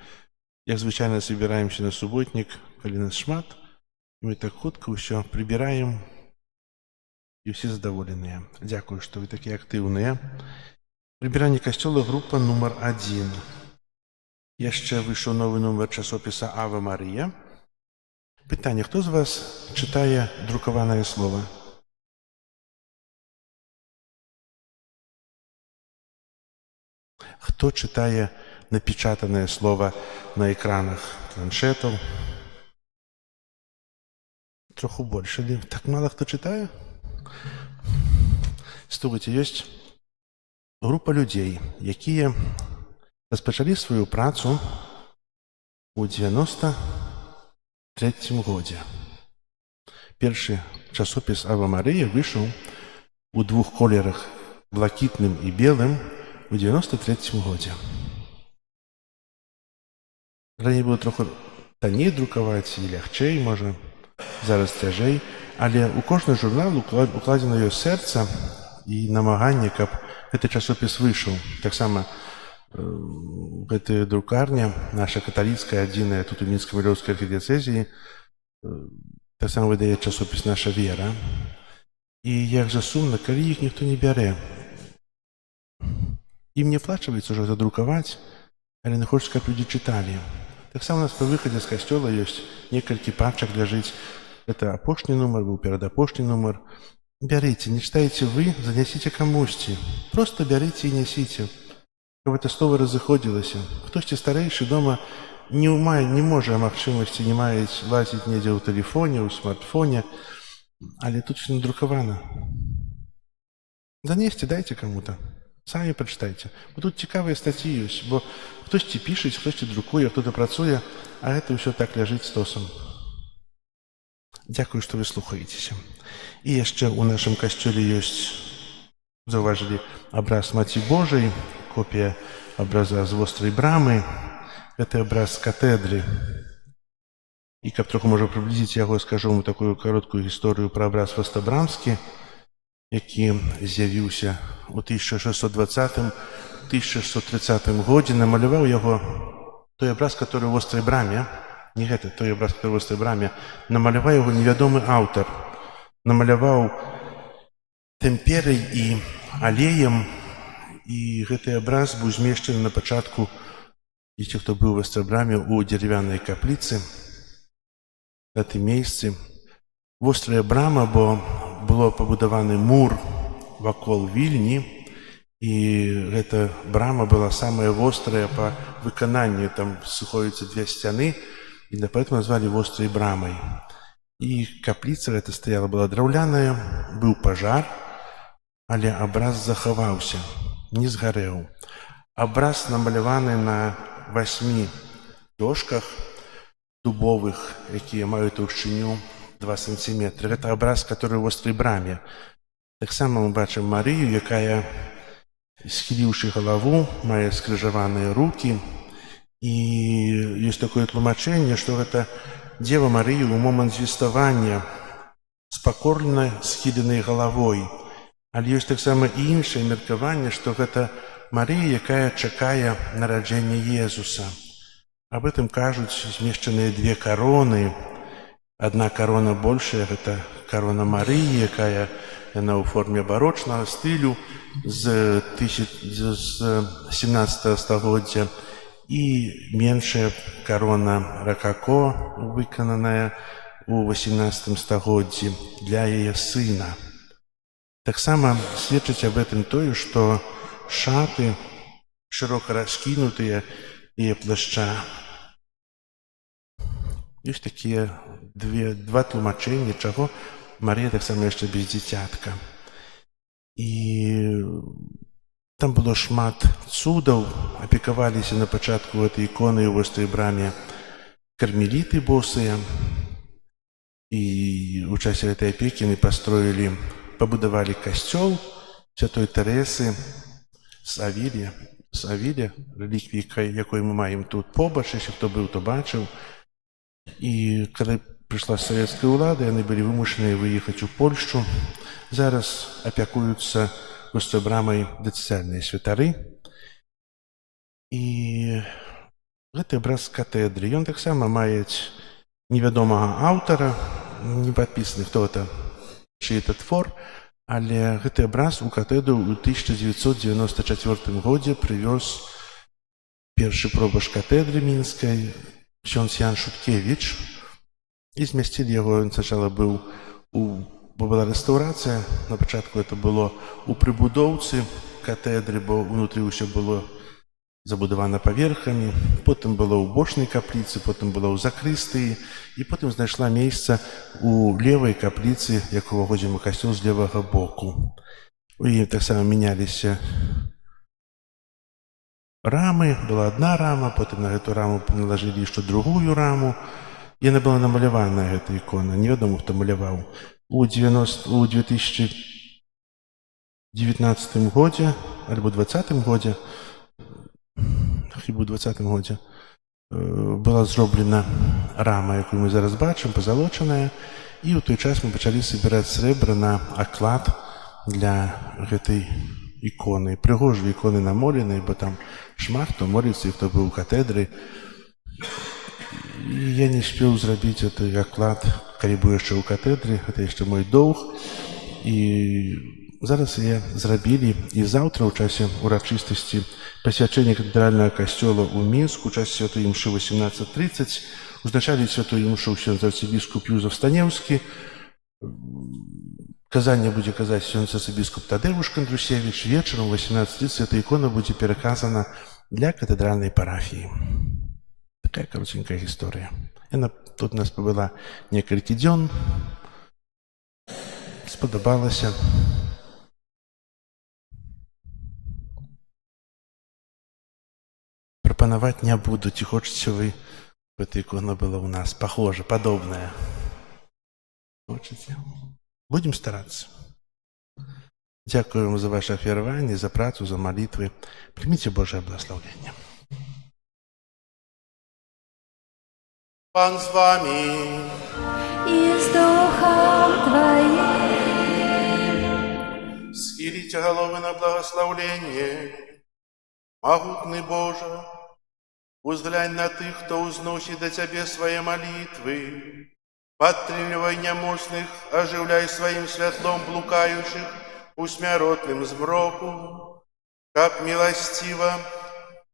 як звычайна, збіраемся на суботнік, калі нас шмат, мы так хутка ўсё прыбіраем, і ўсе задаволеныя. Дзякую, што вы такія актыўныя. Прыбіранне касцёла, група нумар 1. Яшчэ выйшаў новы нумар часопіса «Ава Марыя». Пытанне, хто з вас чытае друкаванае слова? Хто чытае напечатанае слова на экранах планшетаў? Троху больш, так мала хто чытае? Слухайце, ёсць група людзей, якія распачалі сваю працу ў 93-м годзе. Першы часопіс «Ава Марыя» выйшаў у 2 колерах, блакітным і белым, у 93-м годзе. Раней было троху танней друкаваць і лягчэй, можа, зараз цяжэй, але ў кожны журнал укладзена ёсць сэрца і намаганне, каб гэты часопіс выйшаў. Таксама гэтая друкарня, наша каталіцкая, адзіная тут у Мінска-Вілёўскай архідыяцэзіі, таксама выдае часопіс «Наша вера». І як жа сумна, калі іх ніхто не бярэ. Ім не аплачваецца ўжо задрукаваць, але не хочуць, каб людзі чыталі. Таксама у нас па выхадзе з касцёла ёсць некалькі пачак ляжыць. Это апошні нумар, быў перадапошні нумар. Бярыце, не чытаеце вы, занясіце камусьці. Проста бярыце і нясіце. Каб это слова разыходзілася. Хтосьці старэйшы дома не можа магчымасці, не мае лазіць недзе ў тэлефоне, ў смартфоне, але тут все надрукавана. Занесьце, дайце каму-то. Самі прачытайце. Бо тут цікавыя статьі ёсць, бо хтосьці пішыць, хтосьці друкуе, хто-то працуе, а гэта ўсё так ляжыць стосам. Дзякую, што вы слухаецеся. І яшчэ ў нашым касцёле ёсць, заўважылі, абраз Маці Божай, копія абраза з вострай брамы. Гэта абраз з катедры. І каб троху, можа, прыблізіць яго, скажу вам такую кароткую гісторыю пра абраз Вастабрамскі, які з'явіўся у 1620-1630 годзе. Намаляваў яго той абраз, который ў вострай браме, не гэта, той абраз, который ў вострай браме, намаляваў яго невядомы аўтар. Намаляваў тэмперай і алеем, і гэты абраз быў змешчаны на пачатку, ці хто быў у вострай браме, у дзеревяннай капліцы, на тым месцы. Вострая брама, бо было пабудаваны мур вакол Вільні, і гэта брама была самая вострая па выкананні. Там сыходзяцца 2 сцяны, і поэтому назвалі вострай брамай. І капліца гэта стаяла, была драўляная, быў пажар, але абраз захаваўся, не згарэў. Абраз намаляваны на 8 дошках дубовых, якія маюць таўшчыню 2 сантиметры. Гэта абраз, который ў вострай браме. Таксама мы бачым Марыю, якая, схіліўшы галаву, мае скрыжаваныя рукі. І ёсць такое тлумачэнне, што гэта Дзева Марыя ў момант звеставання з пакорна схіленай галавой. Але ёсць таксама і іншае меркаванне, што гэта Марыя, якая чакае нараджэння Езуса. Аб гэтым кажуць змешчаныя 2 кароны, Адна карона большая, гэта карона Марыі, якая яна ў форме барочнага стылю з 17 стагоддзя, і меншая карона ракако, выкананая у 18 стагоддзі для яе сына. Таксама сведчыць аб гэтым тое, што шаты шырока раскінутыя і плашча. Ёсць такія два тлумачэнні, чаго Марыя таксама яшчэ без дзіцятка. І там было шмат цудаў, апекаваліся на пачатку гэтай іконы ў вострай браме кармеліты босыя. І ў часе гэтай апекі яны пабудавалі касцёл Святой Тэрэсы з Авіля, рэліквіі, якой мы маем тут побач, якщо хто быў, то бачыў. І калі прыйшла савецкая ўлада, яны былі вымушаныя выехаць у Польшчу. Зараз апякуюцца вострай брамай дыцызіальныя святары. І гэты абраз катэдры, ён таксама мае невядомага аўтара, не падпісаны, хто гэта, чый это твор, але гэты абраз у катэдру ў 1994 годзе прывёз першы пробаш катэдры мінскай ксёндз Ян Шуткевіч, і змясцілі яго. Ён спачатку была рэстаўрацыя, на пачатку это было у прыбудоўцы катэдры, бо ўнутры ўсё было забудавана паверхамі, потым было ў бочнай капліцы, потым было ў закрыстыі, і потым знайшла месца у левай капліцы, як уваходзім у касцёл з левага боку. У яе таксама мяняліся рамы, была адна рама, потым на гэту раму налажылі яшчэ другую раму. Яна была намаляваная, гэта ікона, невядома, хто маляваў. У 2019 годзе, альбо 2020 годзе, хіба ў 2020 годзе, была зроблена рама, якую мы зараз бачым, пазалочаная, і ў той час мы пачалі збіраць срэбра на аклад для гэтай іконы. Прыгожыя іконы намоленыя, бо там шмат хто моліцца і хто быў у катэдры. І я не спеў зрабіць гэты аклад, калі быў яшчэ ў катэдры, гэта яшчэ мой доўг. І зараз яе зрабілі, і заўтра ў часе урачыстасці пасвячэння катэдральнага касцёла ў Мінску, у часе святой імшы 18:30, узначаліць святую імшу ксёндз арцыбіскуп Юзаф Станеўскі. Казанне будзе казаць ксёндз арцыбіскуп Тадэвуш Кандрусевіч. Вечарам у 18:30 эта ікона будзе пераказана для катэдральнай парафіі. Такая каротенькая гісторыя. Яна тут у нас пабыла некалькі дзён. Спадабалася. Прапанаваць не буду, ці хочаце вы, эта ікона была ў нас похожа, падобная. Хочаце? Будем старацца. Дзякую вам за ваше ахвяраванне, за працу, за малітвы. Прыміце Божае благаслаўленне. Пан з вами. И с Духом Твоим. Схилите головы на благословление. Могутный Боже, узглянь на тых, кто узносит до Тебе свои молитвы. Подтримливай немощных, оживляй своим светлом блукающих усмиротным змроку, как милостиво,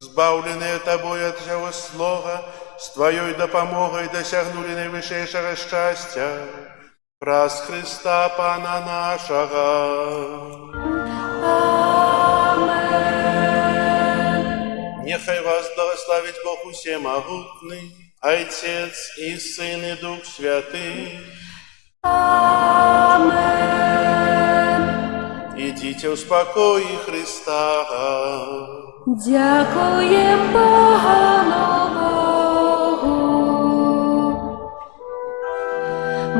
збавленные Тобой от всего слова, с Твоей допомогой досягнули наивысшего счастья. Праз Христа Пана нашего. Амен. Нехай вас благословит Бог Всемогутный, Отец и Сын и Дух Святый. Амен. Идите в спокое Христа. Дякуем Пану Богу,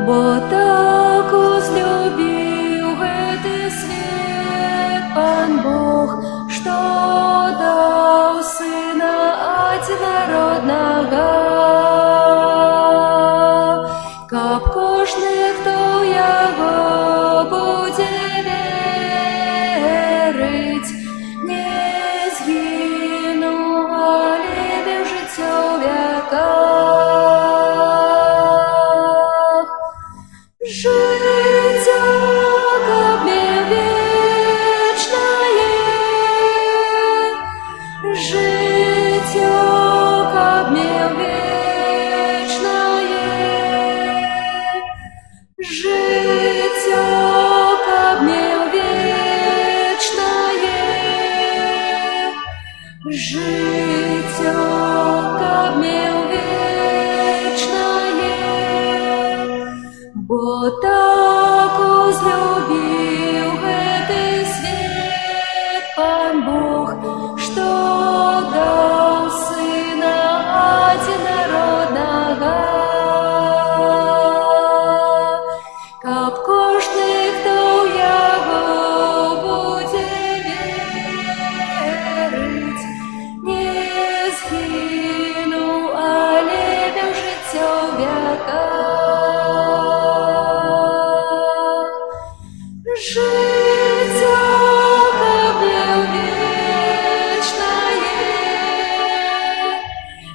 бо так возлюбил гэты свет Пан Бог, что дал Сына Одинародного, каб кожны, хто Яго будзе верить, не згинув, але меў жыццё життя кабел вечное,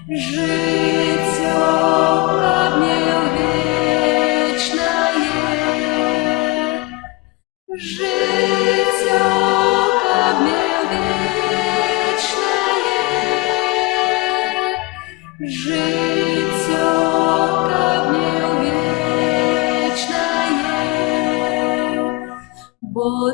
життя кабел вечное, життя кабел вечное, життя кабел вечное, бо